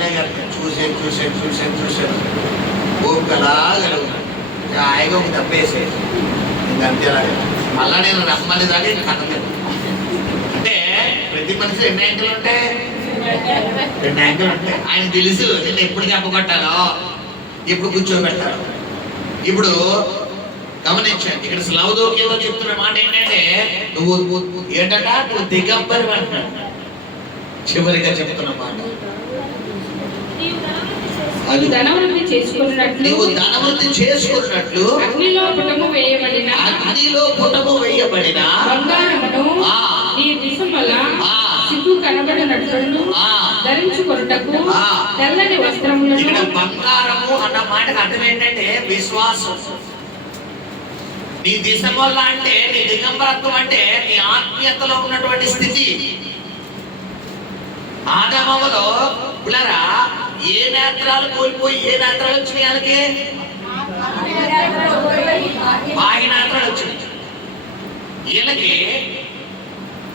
చూసాను ఓపికలా కలుగుతాను. హాయిగా ఒక దెబ్బ వేసేది ఇంకా అంతేలాగా. మళ్ళా నేను రమ్మని దాకా ఇంకా కట్టలేదు. అంటే ప్రతి మనిషి 2 యాంగిల్ ఉంటాయి, 2 యాంగిల్ ఉంటాయి. ఆయన తెలుసు నేను ఎప్పుడు దెబ్బకొట్టాలో, ఎప్పుడు కూర్చోబెట్టాలో. ఇప్పుడు గమనించండి, ఇక్కడ లవదోక్యంలో చెప్తున్న మాట ఏంటంటే, నువ్వు ఏంటంట, నువ్వు దిగంబరి అంటున్నాడు. చివరిగా చెప్తున్న మాట, నీవు ధనవృద్ధి చేసుకున్నట్లు అగ్నిలో పుటము వేయబడిన బంగారమును నీ దిశమల సిగ్గు కనబడినట్లు ధరించుకొనుటకు తెల్లని వస్త్రములను. ఇక్కడ బంగారము అన్న మాటకు అర్థం ఏంటంటే విశ్వాసం. నీ దిశమల్ల అంటే నీ దిగంబరత్వం అంటే నీ ఆత్మీయతలో ఉన్నటువంటి స్థితి. ఆదామవలో పిల్లరా ఏ నేత్రాలు కోల్పోయి ఏ నేత్రాలు వచ్చినాయి? వాళ్ళకి బాహ్య నేత్రాలు వచ్చినాయి. వీళ్ళకి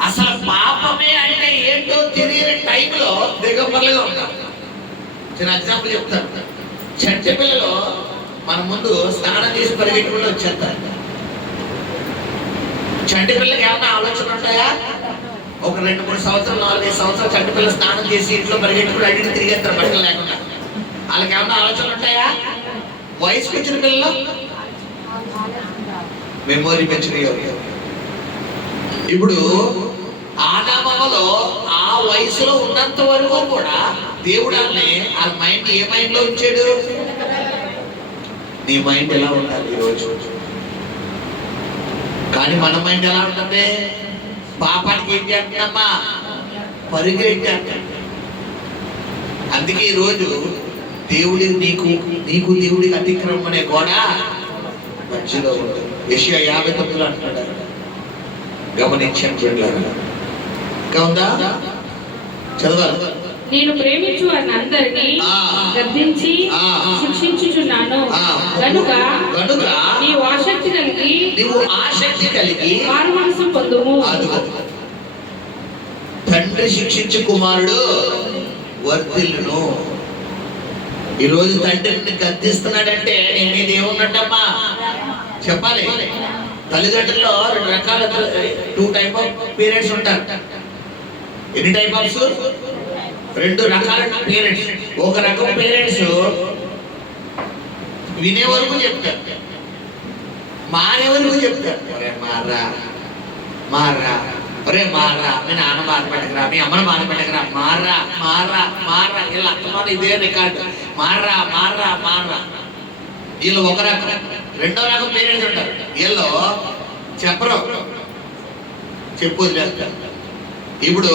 అసలు పాపమే అంటే ఏంటో తెలియని టైంలో దిగంబరులుగా ఉంటారు. చిన్న ఎగ్జాంపుల్ చెప్తాను. చంటి పిల్లలు మన ముందు స్నానం చేసి పరిగెట్టుకుంటూ వచ్చేస్తారు. చంటి పిల్లలకి ఏమన్నా ఆలోచన ఉంటాయా? ఒక 2-3 సంవత్సరాలు 4-5 సంవత్సరాలు చంటి పిల్లలు స్నానం చేసి ఇంట్లో పరిగెట్టుకుని అడిగి తిరిగేస్తారు బట్టలు లేకుండా. వాళ్ళకి ఏమన్నా ఆలోచనలు ఉంటాయా? వయసుకు వచ్చిన పిల్లలు మెమోరీ పెంచుకునే. ఇప్పుడు ఆదామలో ఆ వయసులో ఉన్నంత వరకు కూడా దేవుడు ఆ మైండ్ ఏ మైండ్ లో ఉంచాడు? నీ మైండ్ ఎలా ఉండాలి ఈరోజు? కానీ మన మైండ్ ఎలా ఉంటుంది? పాపానికి ఏం చేస్తున్నామ్మా? పరిగెట్టాం. అందుకే ఈరోజు దేవుడి నీకు దేవుడికి అతిక్రమం అనే గోడ మధ్యలో ఉంటుంది. యెషయా 59 అంటున్నాడు. గమనించండి. ఉందా? చదవాలి. నేను ప్రేమించు వారిని అందరినీ గద్దించి శిక్షించుచున్నాను గనుక నీవు ఆసక్తి కలిగి మారు మనసు పొందుము. తండ్రి శిక్షించు కుమారుడు వర్ధిల్లును. ఈరోజు తండ్రిని గద్దిస్తున్నాడంటే నీ మీద ఏమున్నట్టమ్మా చెప్పాలి. తల్లిదండ్రుల్లో 2 రకాల 2 టైప్ ఆఫ్ పేరెంట్స్ ఉంటారు. ఎన్ని టైప్ ఆఫ్స్? 2 రకాల పేరెంట్స్. ఒక రకం పేరెంట్స్ వినే వరకు చెప్తారు, మారే వరకు చెప్తారు. ఒరే మారా మారా, ఒరే మారా, మీ నాన్న బాధపడకరా, మీ అమ్మను బాధపడకరా, మారా మారా మారా. వీళ్ళ అత్తమాన ఇదే రికార్డు, మారా మారా మారా. వీళ్ళు ఒక రకం. 2వ రకం పేరెంట్స్ ఉంటారు. వీళ్ళు చెప్పరు, చెప్పు వదిలేస్తారు. ఇప్పుడు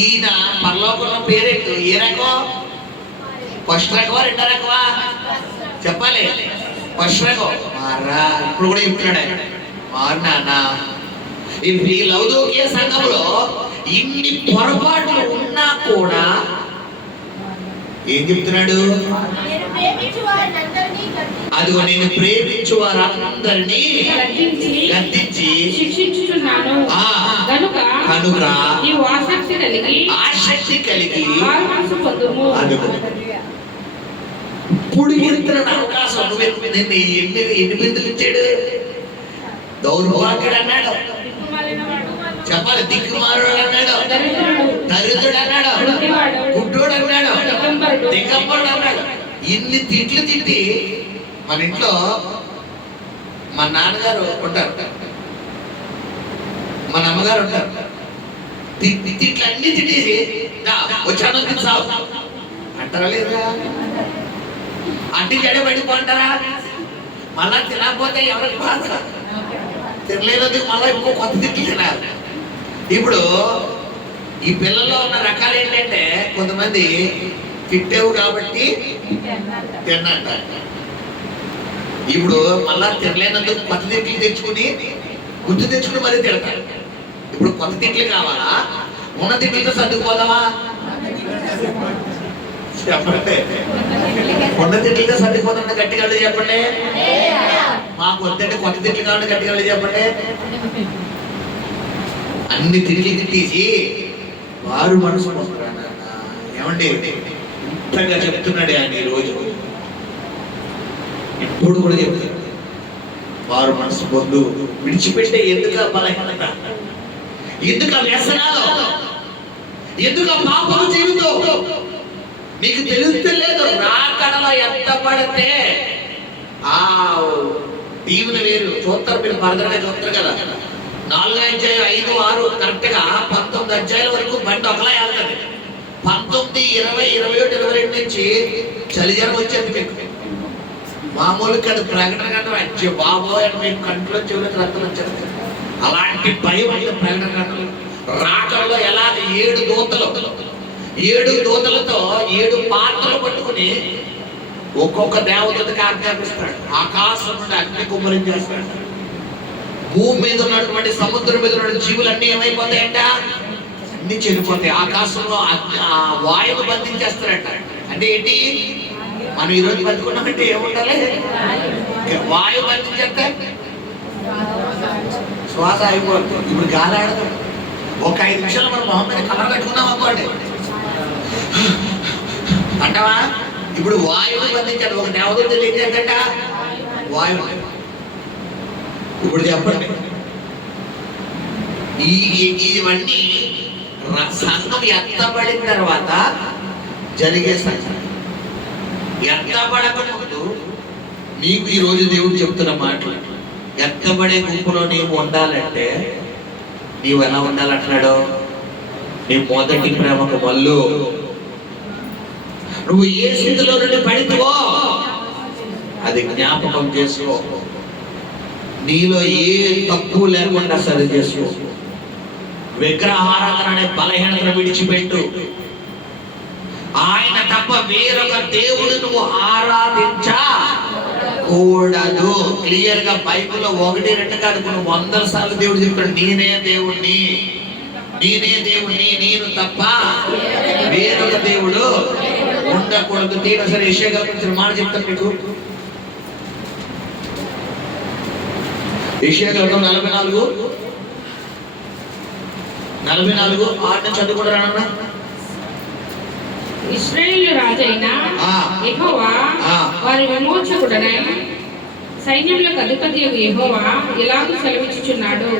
ఈయన పరలోకంలో పేరెంట్ ఏ రకం? ఫస్ట్ రకమా 2వ రకమా చెప్పాలి? ఫస్ట్ రకం. మారా, ఇప్పుడు కూడా చెప్తున్నాడు మారు నాన్న. ఈ లౌదోకియ సంఘంలో ఇన్ని పొరపాట్లు ఉన్నా కూడా ఏం చెప్తున్నాడు? అదిగో నేను ప్రేమించు వారందరినీ గద్దించి శిక్షించుచున్నాను కనుక నీవు ఆసక్తి కలిగి మారు మనసు పొందుము. ఇప్పుడు ఇతరుల అవకాశం నిన్ను ఎన్ని బిందులు ఇచ్చాడు? దౌర్భాగ్యుడు అన్నాడు, చెప్పాలి. దిక్కుమారుడు అన్నాడు, దరిద్రుడు అన్నాడు, గుడ్డోడు అన్నాడు, దిగంబరుడు అన్నాడు. ఇన్ని తిట్లు తిట్టి మన ఇంట్లో మా నాన్నగారు ఉంటారు, మన అమ్మగారు ఉంటారు. తిట్లు అన్ని తిట్టేసి వచ్చాను సాగు అంటారా లేదా? అట్టి జడ పడిపోంటారా? మళ్ళా తినకపోతే ఎవరికి బాధ? తినలేదు మళ్ళీ ఇంకో కొత్త తిట్లు తినాలి. ఇప్పుడు ఈ పిల్లల్లో ఉన్న రకాలు ఏంటంటే, కొంతమంది తిట్టేవు కాబట్టి తిన్నంట. ఇప్పుడు మళ్ళా తినలేనందుకు కొత్త తిట్లు తెచ్చుకుని గుర్తు తెచ్చుకుని మరీ తిడతారు. ఇప్పుడు కొత్త తిట్లు కావాలా? ఉన్న తిట్లతో సర్దుకుపోదామా చెప్పండి? ఉన్న తిట్లతో సర్దుకుపోతున్నా గట్టిగా చెప్పండి. మాకు వద్దంటే కొత్త తిట్లు కావాలంటే గట్టిగా చెప్పండి. అన్ని తిరిగి తిట్టేసి వారు మనసు ఏమండి ఇంతగా చెప్తున్నాడు ఆయన. ఈరోజు ఎప్పుడు కూడా చెప్తాడు వారు మనసు పొందు. విడిచిపెట్టే ఎందుకు బలహీనత, ఎందుకు వ్యసనాలు, ఎందుకు పాపం జీవితం నీకు తెలుస్తలేదు. రాకడలో ఎంత పడితే ఆ దీవుని వేరు చూస్తారు. మీరు ఫర్దర్గా చూస్తారు కదా, 4 అధ్యాయం 5, 6 కరెక్ట్ గా 19 అధ్యాయాల వరకు బండి ఒకలా వెళ్తుంది. 19, 20, 21, 22 నుంచి చలిజనం వచ్చేది మీకు. మామూలు కాదు, ప్రకటన గంట వచ్చే బాబోయ్ అని మీకు కంట్లో చెవులకు రక్తం వచ్చేది. అలాంటి భయం అంటే ప్రకటన గంటలు. రాకడలో ఎలా 7 దూతలతో 7 పాత్రలు పట్టుకుని ఒక్కొక్క దేవతకి ఆజ్ఞాపిస్తాడు. ఆకాశం నుండి అగ్ని కుమ్మరించేస్తాడు. భూమి మీద ఉన్నటువంటి సముద్రం మీద ఉన్న జీవులన్నీ ఏమైపోతాయంట? అన్ని చనిపోతాయి. ఆకాశంలో వాయువు బంధించేస్తారంట. అంటే ఏంటి? మనం ఈరోజు బతుకున్నామంటే ఏముండాలి? వాయువు బంధించేస్తే శ్వాస అయిపోతుంది. ఇప్పుడు గాలి ఆడదు. ఒక 5 నిమిషాలు మనం మొహం మీద కలర్ కట్టుకున్నాం అనుకోండి అంటావా? ఇప్పుడు వాయువు బంధించాడు. ఒక దేవతలు ఏం చేద్దంట? వాయువు. ఇప్పుడు చెప్పండి, ఇవన్నీ సంఘం ఎత్తబడిన తర్వాత జరిగే సంఘం. ఎత్తబడక ముందు నీకు ఈరోజు దేవుడు చెప్తున్న మాటలు, ఎత్తబడే గుంపులో నీవు ఉండాలంటే నీవు ఎలా ఉండాలంటున్నాడు? నీ మొదటి ప్రేమకు మళ్ళు నువ్వు ఏ స్థితిలో నుండి పడిపోవో అది జ్ఞాపకం చేసుకో. నీలో ఏ తప్పు లేకుండా సరి చేసుకో. విగ్రహారాధన అనే బలహీనతను విడిచిపెట్టు. ఆయన తప్ప వేరొక దేవుడు నువ్వు ఆరాధించకూడదు. క్లియర్ గా బైబిల్లో 1, 2 కాదు 100 సార్లు దేవుడు చెప్తాడు, నేనే దేవుణ్ణి. నేనే దేవుడిని, నేను తప్ప వేరొక దేవుడు ఉండకూడదు. నేను సరే యెషయా గారు మాట చెప్తాను మీకు. యెషయా గ్రంథం 44 6 చదువుకుంటారా? ఇశ్రాయేలు రాజైన యెహోవా వారి విమోచకుడనై సైన్యములకు అధిపతి యెహోవా ఇలాగూ సెలవిచ్చుచున్నాడు,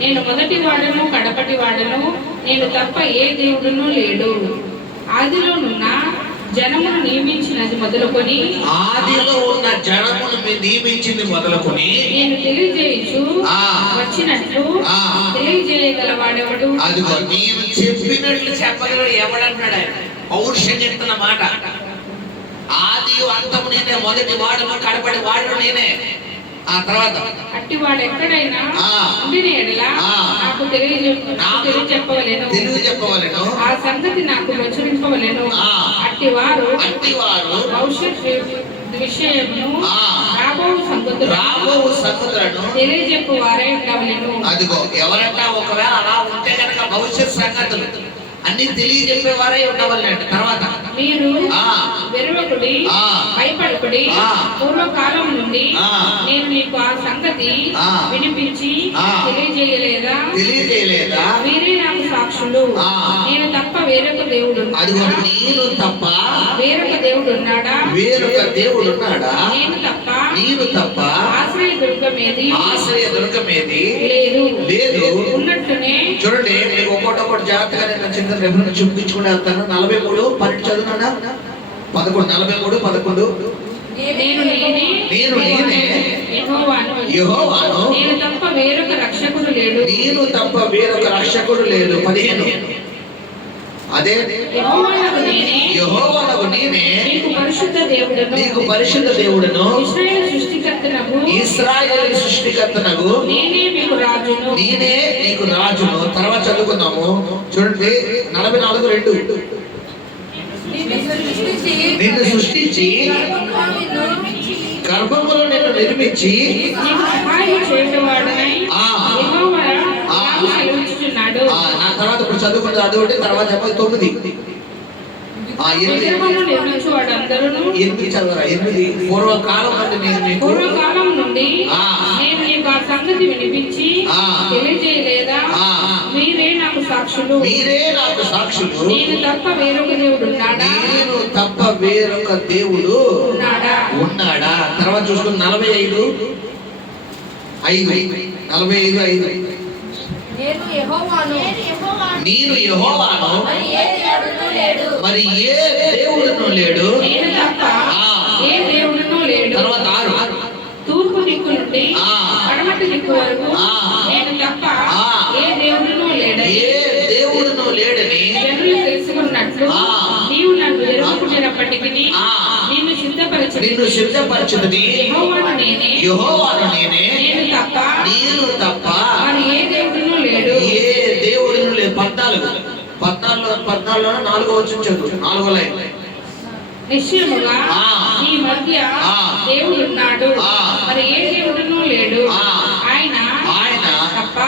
నేను మొదటి వాడను కడపటి వాడను, నేను తప్ప ఏ దేవుడును లేడు. ఆదిలోనున్న జనమును నియమించినది మొదలుకొని, ఆదిలో ఉన్న జనమును నియమించింది మొదలుకొని, నేను తెలియజేయచ్చు వచ్చినట్లు తెలియజేయగలవాడెవడు? అదిగో నేను చెప్పినట్లు చెప్పగలడు ఎవడన్నాడు ఆయన. పౌరుషం చెప్తున్న మాట. ఆది అంతము నేనే, మొదటి వాడను కడపటి వాడను నేనే. ఆ తర్వాత అట్టి వాడు ఎక్కడైనా ఉండిన యెడల నాకు తెలియజెప్పవలెను, ఆ సంగతి నాకు ప్రచురింపవలెను. అట్టి వారు భవిష్యత్ విషయమును రాబో సంగతులను తెలియజెప్పు వారై ఉండవలెను. అదిగో ఎవరన్నా ఒకవేళ అలా ఉంటే కనుక భవిష్యత్ సంగతులు అన్ని తెలియజెప్పేవారై ఉండవాలంట. తర్వాత మీరు వెరువకుడి, భయపడకుడి, పూర్వకాలం నుండి నేను మీకు ఆ సంగతి వినిపించి తెలియజేయలేదా? మీరే నాకు సాక్షులు. నేను తప్ప వేరొక దేవుడు, నేను తప్ప వేరొక దేవుడు ఉన్నాడా? నేను తప్ప ఆశ్రయ దుర్గమేది లేదు. ఉన్నట్టునే చూడండి, మీకు ఒక్కొక్కటి జాగ్రత్తగా నేను చింతన రేపు చూపించుకుని వెళ్తాను. 43 12 చదువునా? 11 43 11. నేను నేనే యెహోవాను, నేను తప్ప వేరొక రక్షకుడు లేడు. 15 అదే యెహోవానగు నేనే నీకు పరిశుద్ధ దేవుడను, ఇశ్రాయేలు సృష్టికర్తనగు నేనే నీకు రాజును. తర్వాత చదువుకుందాము. చూడండి 44:2. నిన్ను సృష్టించి గర్భములో నిన్ను నిర్మించి నా తర్వాత ఇప్పుడు చదువుకుంటే అదొకటి. తర్వాత 9 చదవరా? 8 పూర్వకాలం నుండి నేను నీకు ఆ సంగతి వినిపించి తెలియజేయలేదా? మీరే నాకు సాక్షులు. నేను తప్ప వేరొక దేవుడు ఉన్నాడా? తర్వాత చూసుకుని 45:5 నేను యెహోవాను, మరి ఏ దేవుడును లేడు. తర్వాత 6 తూర్పు దిక్కు నుండి పడమటి దిక్కు వరకు నేను తప్ప ఏ దేవుడును లేడని జనులు తెలుసుకున్నట్లు నీవు నన్ను ఎరుగుకునేటప్పటికి నిన్ను సిద్ధపరచుదని యెహోవాను నేనే. నేను తప్ప మరి ఏ దేవుడును లేడు. 14 4వ వచనం చదువు. 4వ లైన్. నిశ్చయముగా ఈ మధ్య దేవుడు ఉన్నాడు, మరి ఏ దేవుడును లేడు. ఆయన తప్ప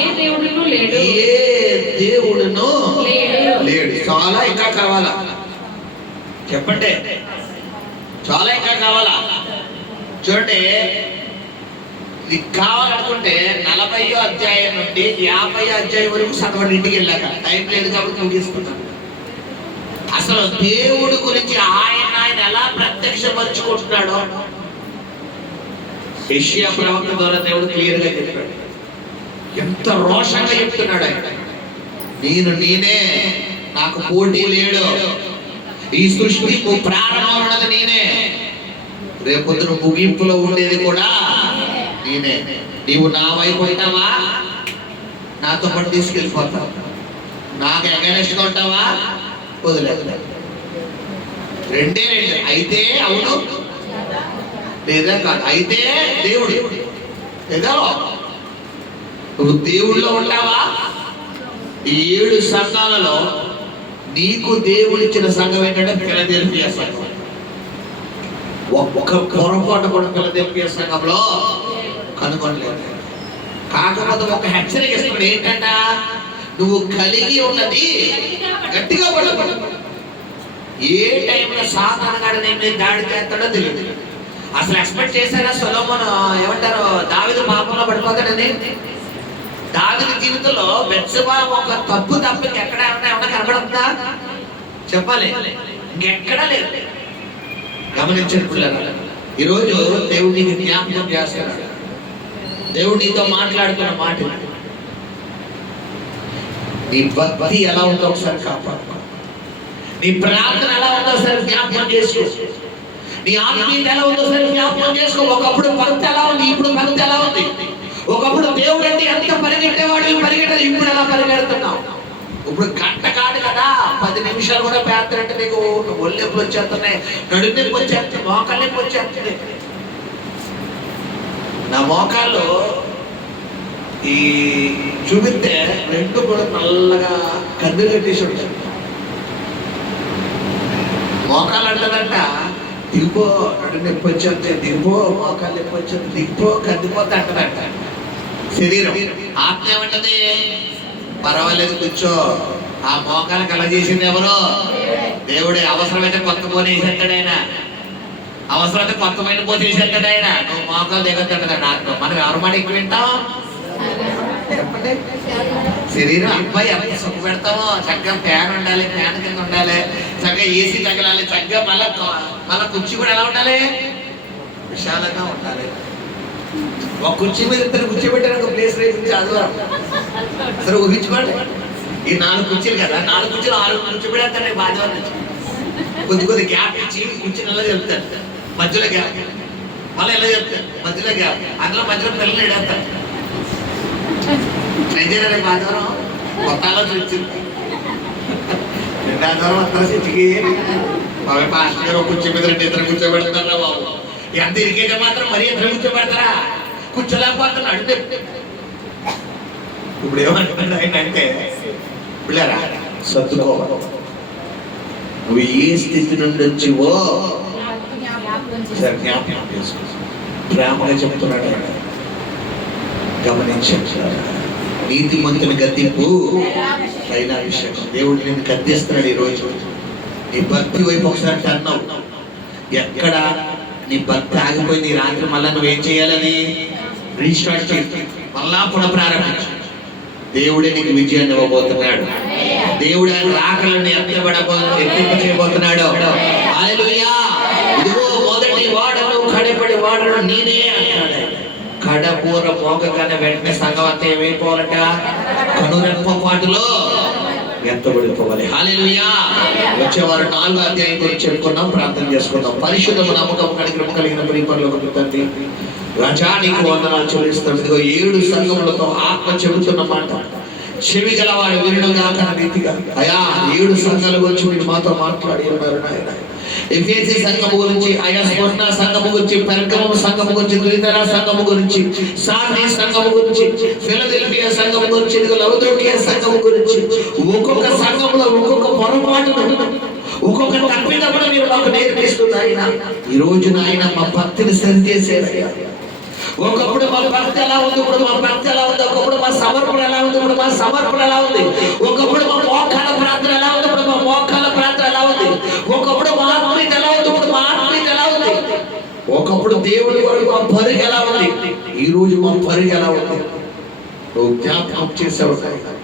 ఏ దేవుడును లేడు. చాలా ఇంకా కావాలా? చెప్పండి, చాలా ఇంకా కావాలా? చూడండి, నీకు కావాలనుకుంటే 40వ అధ్యాయం నుండి 50వ అధ్యాయం వరకు చదవండి. ఇంటికి వెళ్ళాక టైం లేదు కాబట్టి ముగిస్తున్నాను. అసలు దేవుడి గురించి ఆయన ఎలా ప్రత్యక్షపరుచుకుంటున్నాడో యెషయా ప్రవక్త ద్వారా దేవుడు క్లియర్ గా చెప్పాడు. ఎంత రోషంగా చెప్తున్నాడు ఆయన. నేనే, నాకు పోటీ లేడు. ఈ సృష్టి ప్రారంభం ఉన్నది నేనే, రేపొద్దున ముగింపులో ఉండేది కూడా నేనే. నీవు నా వైపు ఉంటావా, నాతో పాటు తీసుకెళ్ళిపోతావు. నాకు అగైనెస్ట్ గా ఉంటావా, వదిలేదు. రెండే. అయితే అవును, లేదా కాదు. అయితే దేవుడు, లేదా నువ్వు దేవుళ్ళో ఉంటావా? ఈ 7 సంఘాలలో నీకు దేవుడిచ్చిన సంఘం ఏంటంటే ఫిలదెల్ఫియా సంఘం. ఒక్క పొరపాటు కూడా ఫిలదెల్ఫియా సంఘంలో కనుగొనలేదు. కాకపోతే ఒక హెచ్చరిక ఇస్తున్నాడు. ఏంటంట? నువ్వు కలిగి ఉన్నది గట్టిగా పట్టుకో. ఏ టైంలో సాతానుగాడు నీ మీద దాడి చేస్తాడో తెలియదు. అసలు ఎక్స్పెక్ట్ చేశారా సొలొమోను ఏమంటారు దావీదు పాపంలో పడిపోతాడని? దావీదు జీవితంలో బెత్షెబా ఒక తప్పు ఎక్కడ ఏమన్నా కనబడుతుందా చెప్పాలి? ఇంకెక్కడా లేదు. గమనించండి పిల్లలు, ఈరోజు దేవుడు నీకు జ్ఞాపకం చేస్తున్నాడు. దేవుడు నీతో మాట్లాడుతున్న మాట, నీ భక్తి ఎలా ఉందో ఒకసారి కాపాడుకో. నీ ప్రార్థన ఎలా ఉందో ఒకసారి జ్ఞాపకం చేసుకో. నీ ఆత్మీయత ఎలా ఉందో ఒకసారి జ్ఞాపకం చేసుకో. ఒకప్పుడు భక్తి ఎలా ఉంది, ఇప్పుడు భక్తి ఎలా ఉంది? ఒకప్పుడు దేవుడు అంటే ఎంత పరిగెట్టేవాడు, పరిగెట్టదు. ఇప్పుడు ఎలా పరిగెడుతున్నావు? ఇప్పుడు గంట కాదు కదా, 10 నిమిషాలు కూడా పేదలంటే నీకు ఒళ్ళు నొప్పులు వచ్చేస్తున్నాయి, నడుము నొప్పి వచ్చేస్తుంది, మోకాళ్ళ నొప్పి వచ్చేస్తుంది. నా మోకాళ్ళు ఈ చూపిస్తే 2 కూడా నల్లగా కన్ను కట్టేసి ఉంటాయి. మోకాలు అంటదంట దిగిపో, నడుము నొప్పి వచ్చేది దిగిపో, మోకాలు నొప్పి వచ్చేది దిగిపో, కందిపోతే అంటదంట శరీరం. ఆత్మ ఏమంటది? పర్వాలేదు కూర్చో. ఆ మోకాలు కల చేసింది ఎవరో? దేవుడే. అవసరమైతే కొత్త పోనీ వేసేస్తాడు ఆయన, అవసరమైతే కొత్త పైన పోతే వేసేస్తాడు ఆయన. నువ్వు మోకాలు దిగొద్దంటది ఆత్మ. మనం ఎవరి మాట ఎక్కువ వింటాం? శరీరం అబ్బాయి ఎంత సుఖ పెడతామో. చక్కగా ఫ్యాన్ ఉండాలి, ఫ్యాన్ కింద ఉండాలి, చక్కగా ఏసీ తగలాలి, చక్కగా మళ్ళా కుర్చీ కూడా ఎలా ఉండాలి? విశాలంగా ఉండాలి. ఒక కుర్చీ మీద 2 కూర్చోబెట్టారు ఒక ప్లేస్ రేపు ఆదివారం. అసలు ఊహించుకోండి, ఈ 4 కుర్చీలు కదా, 4 కుర్చీలు 6 కూర్చోబెడతాడు ఆదివారం నుంచి. కొద్ది గ్యాప్ ఇచ్చి కుర్చీని ఎలా చెప్తాడు, మధ్యలో గ్యాప్, మళ్ళీ ఎలా చెప్తాడు, మధ్యలో గ్యాప్, అందులో మధ్యలో పిల్లలు ఎడేస్తాడు. నైజీరియా రేపు ఆదివారం కొత్త ఆలోచన వచ్చింది. 2 ఆదివారం వస్తారు సిటీకి. బాబు పాస్టర్ గారు ఒక కుర్చీ మీద 2 ఇద్దరు కూర్చోబెడతారా బాబు? ఎంత ఇరికేట మాత్రం మరి 2 కూర్చోబెడతారా? కూర్చోలేకపోతున్నాడు. ఇప్పుడు ఏమంటున్నాడు ఆయన అంటే, పిల్లరా సర్దుకో, నువ్వు ఏ స్థితి నుండి వచ్చివో జ్ఞాపకం చేసుకో. ప్రేమగా చెప్తున్నాడు ఆయన. గమనించండి, నీతిమంతుని గద్దింపు పైన విషయం. దేవుడు నేను గద్దిస్తున్నాడు ఈరోజు. నీ భక్తి వైపు ఒకసారి టర్న్ అవు. ఎక్కడ నీ భక్తి ఆగిపోయింది, ఈ రాత్రి మళ్ళా నువ్వేం చేయాలని రీస్టార్ట్ చేసి మళ్ళా పునఃప్రారంభించు. దేవుడే నీకు విజయాన్ని ఇవ్వబోతున్నాడు. దేవుడు ఆయన రాకలను ఎత్తింపు చేయబోతున్నాడు. హల్లెలూయా. ఇదిగో మొదటి వాడను కడపడి వాడను నేనే అంటాడు. కడపూర మోగగానే వెంటనే సంఘం అంతా ఏమైపోవాలంట? కనురెప్ప పాటులో ఎత్తబడిపోవాలి. హల్లెలూయా. వచ్చేవారు 4వ అధ్యాయం గురించి చెప్పుకున్నాం, ప్రార్థన చేసుకుందాం. పరిశుద్ధము నమ్మకం కనికరము కలిగిన ప్రియపరలోకపు తండ్రి, రాజానికి వందనాలు చెల్లిస్తాం. ఇదిగో 7 సంఘములతో ఆత్మ చెబుతున్న మాట చెవి గలవాడు వినుడుగా కాని రీతిగా అయా 7 సంఘాల గురించి మీరు మాతో మాట్లాడి ఉన్నారు నాయన. ఎఫెసీ సంఘము గురించి, ఆయా స్మరణ సంఘము గురించి, పెర్గము సంఘము గురించి, తుయితైరా సంఘము గురించి, సార్దీ సంఘము గురించి, ఫిలదెల్ఫియా సంఘము గురించి, లవొదికయ సంఘము గురించి, ఒక్కొక్క సంఘంలో ఒక్కొక్క పొరపాటును, ఒక్కొక్క తప్పిదమును మీరు మాకు నేర్పిస్తున్నాయినా. ఈ రోజు నాయన మా భక్తిని సరి చేసేదయ్యా. ఒకప్పుడు మా భక్తి ఎలా ఉంది, ఇప్పుడు మా భక్తి ఎలా ఉంది. ఒకప్పుడు మా సమర్పణ ఎలా ఉంది, ఇప్పుడు మా సమర్పణ ఎలా ఉంది. ఒకప్పుడు మా మోకాల ప్రార్థన ఎలా ఉంది, ఇప్పుడు మా మోకాల ప్రార్థన ఎలా ఉంది. ఒకప్పుడు మా ఆత్మీయత ఎలా ఉంది, ఇప్పుడు మా ఆత్మీయత ఎలా ఉంది. ఒకప్పుడు దేవుడి వరకు మా పరుగు ఎలా ఉంది, ఈ రోజు మా పరుగు ఎలా ఉంది. నువ్వు జ్ఞాపకం చేసేవాడు.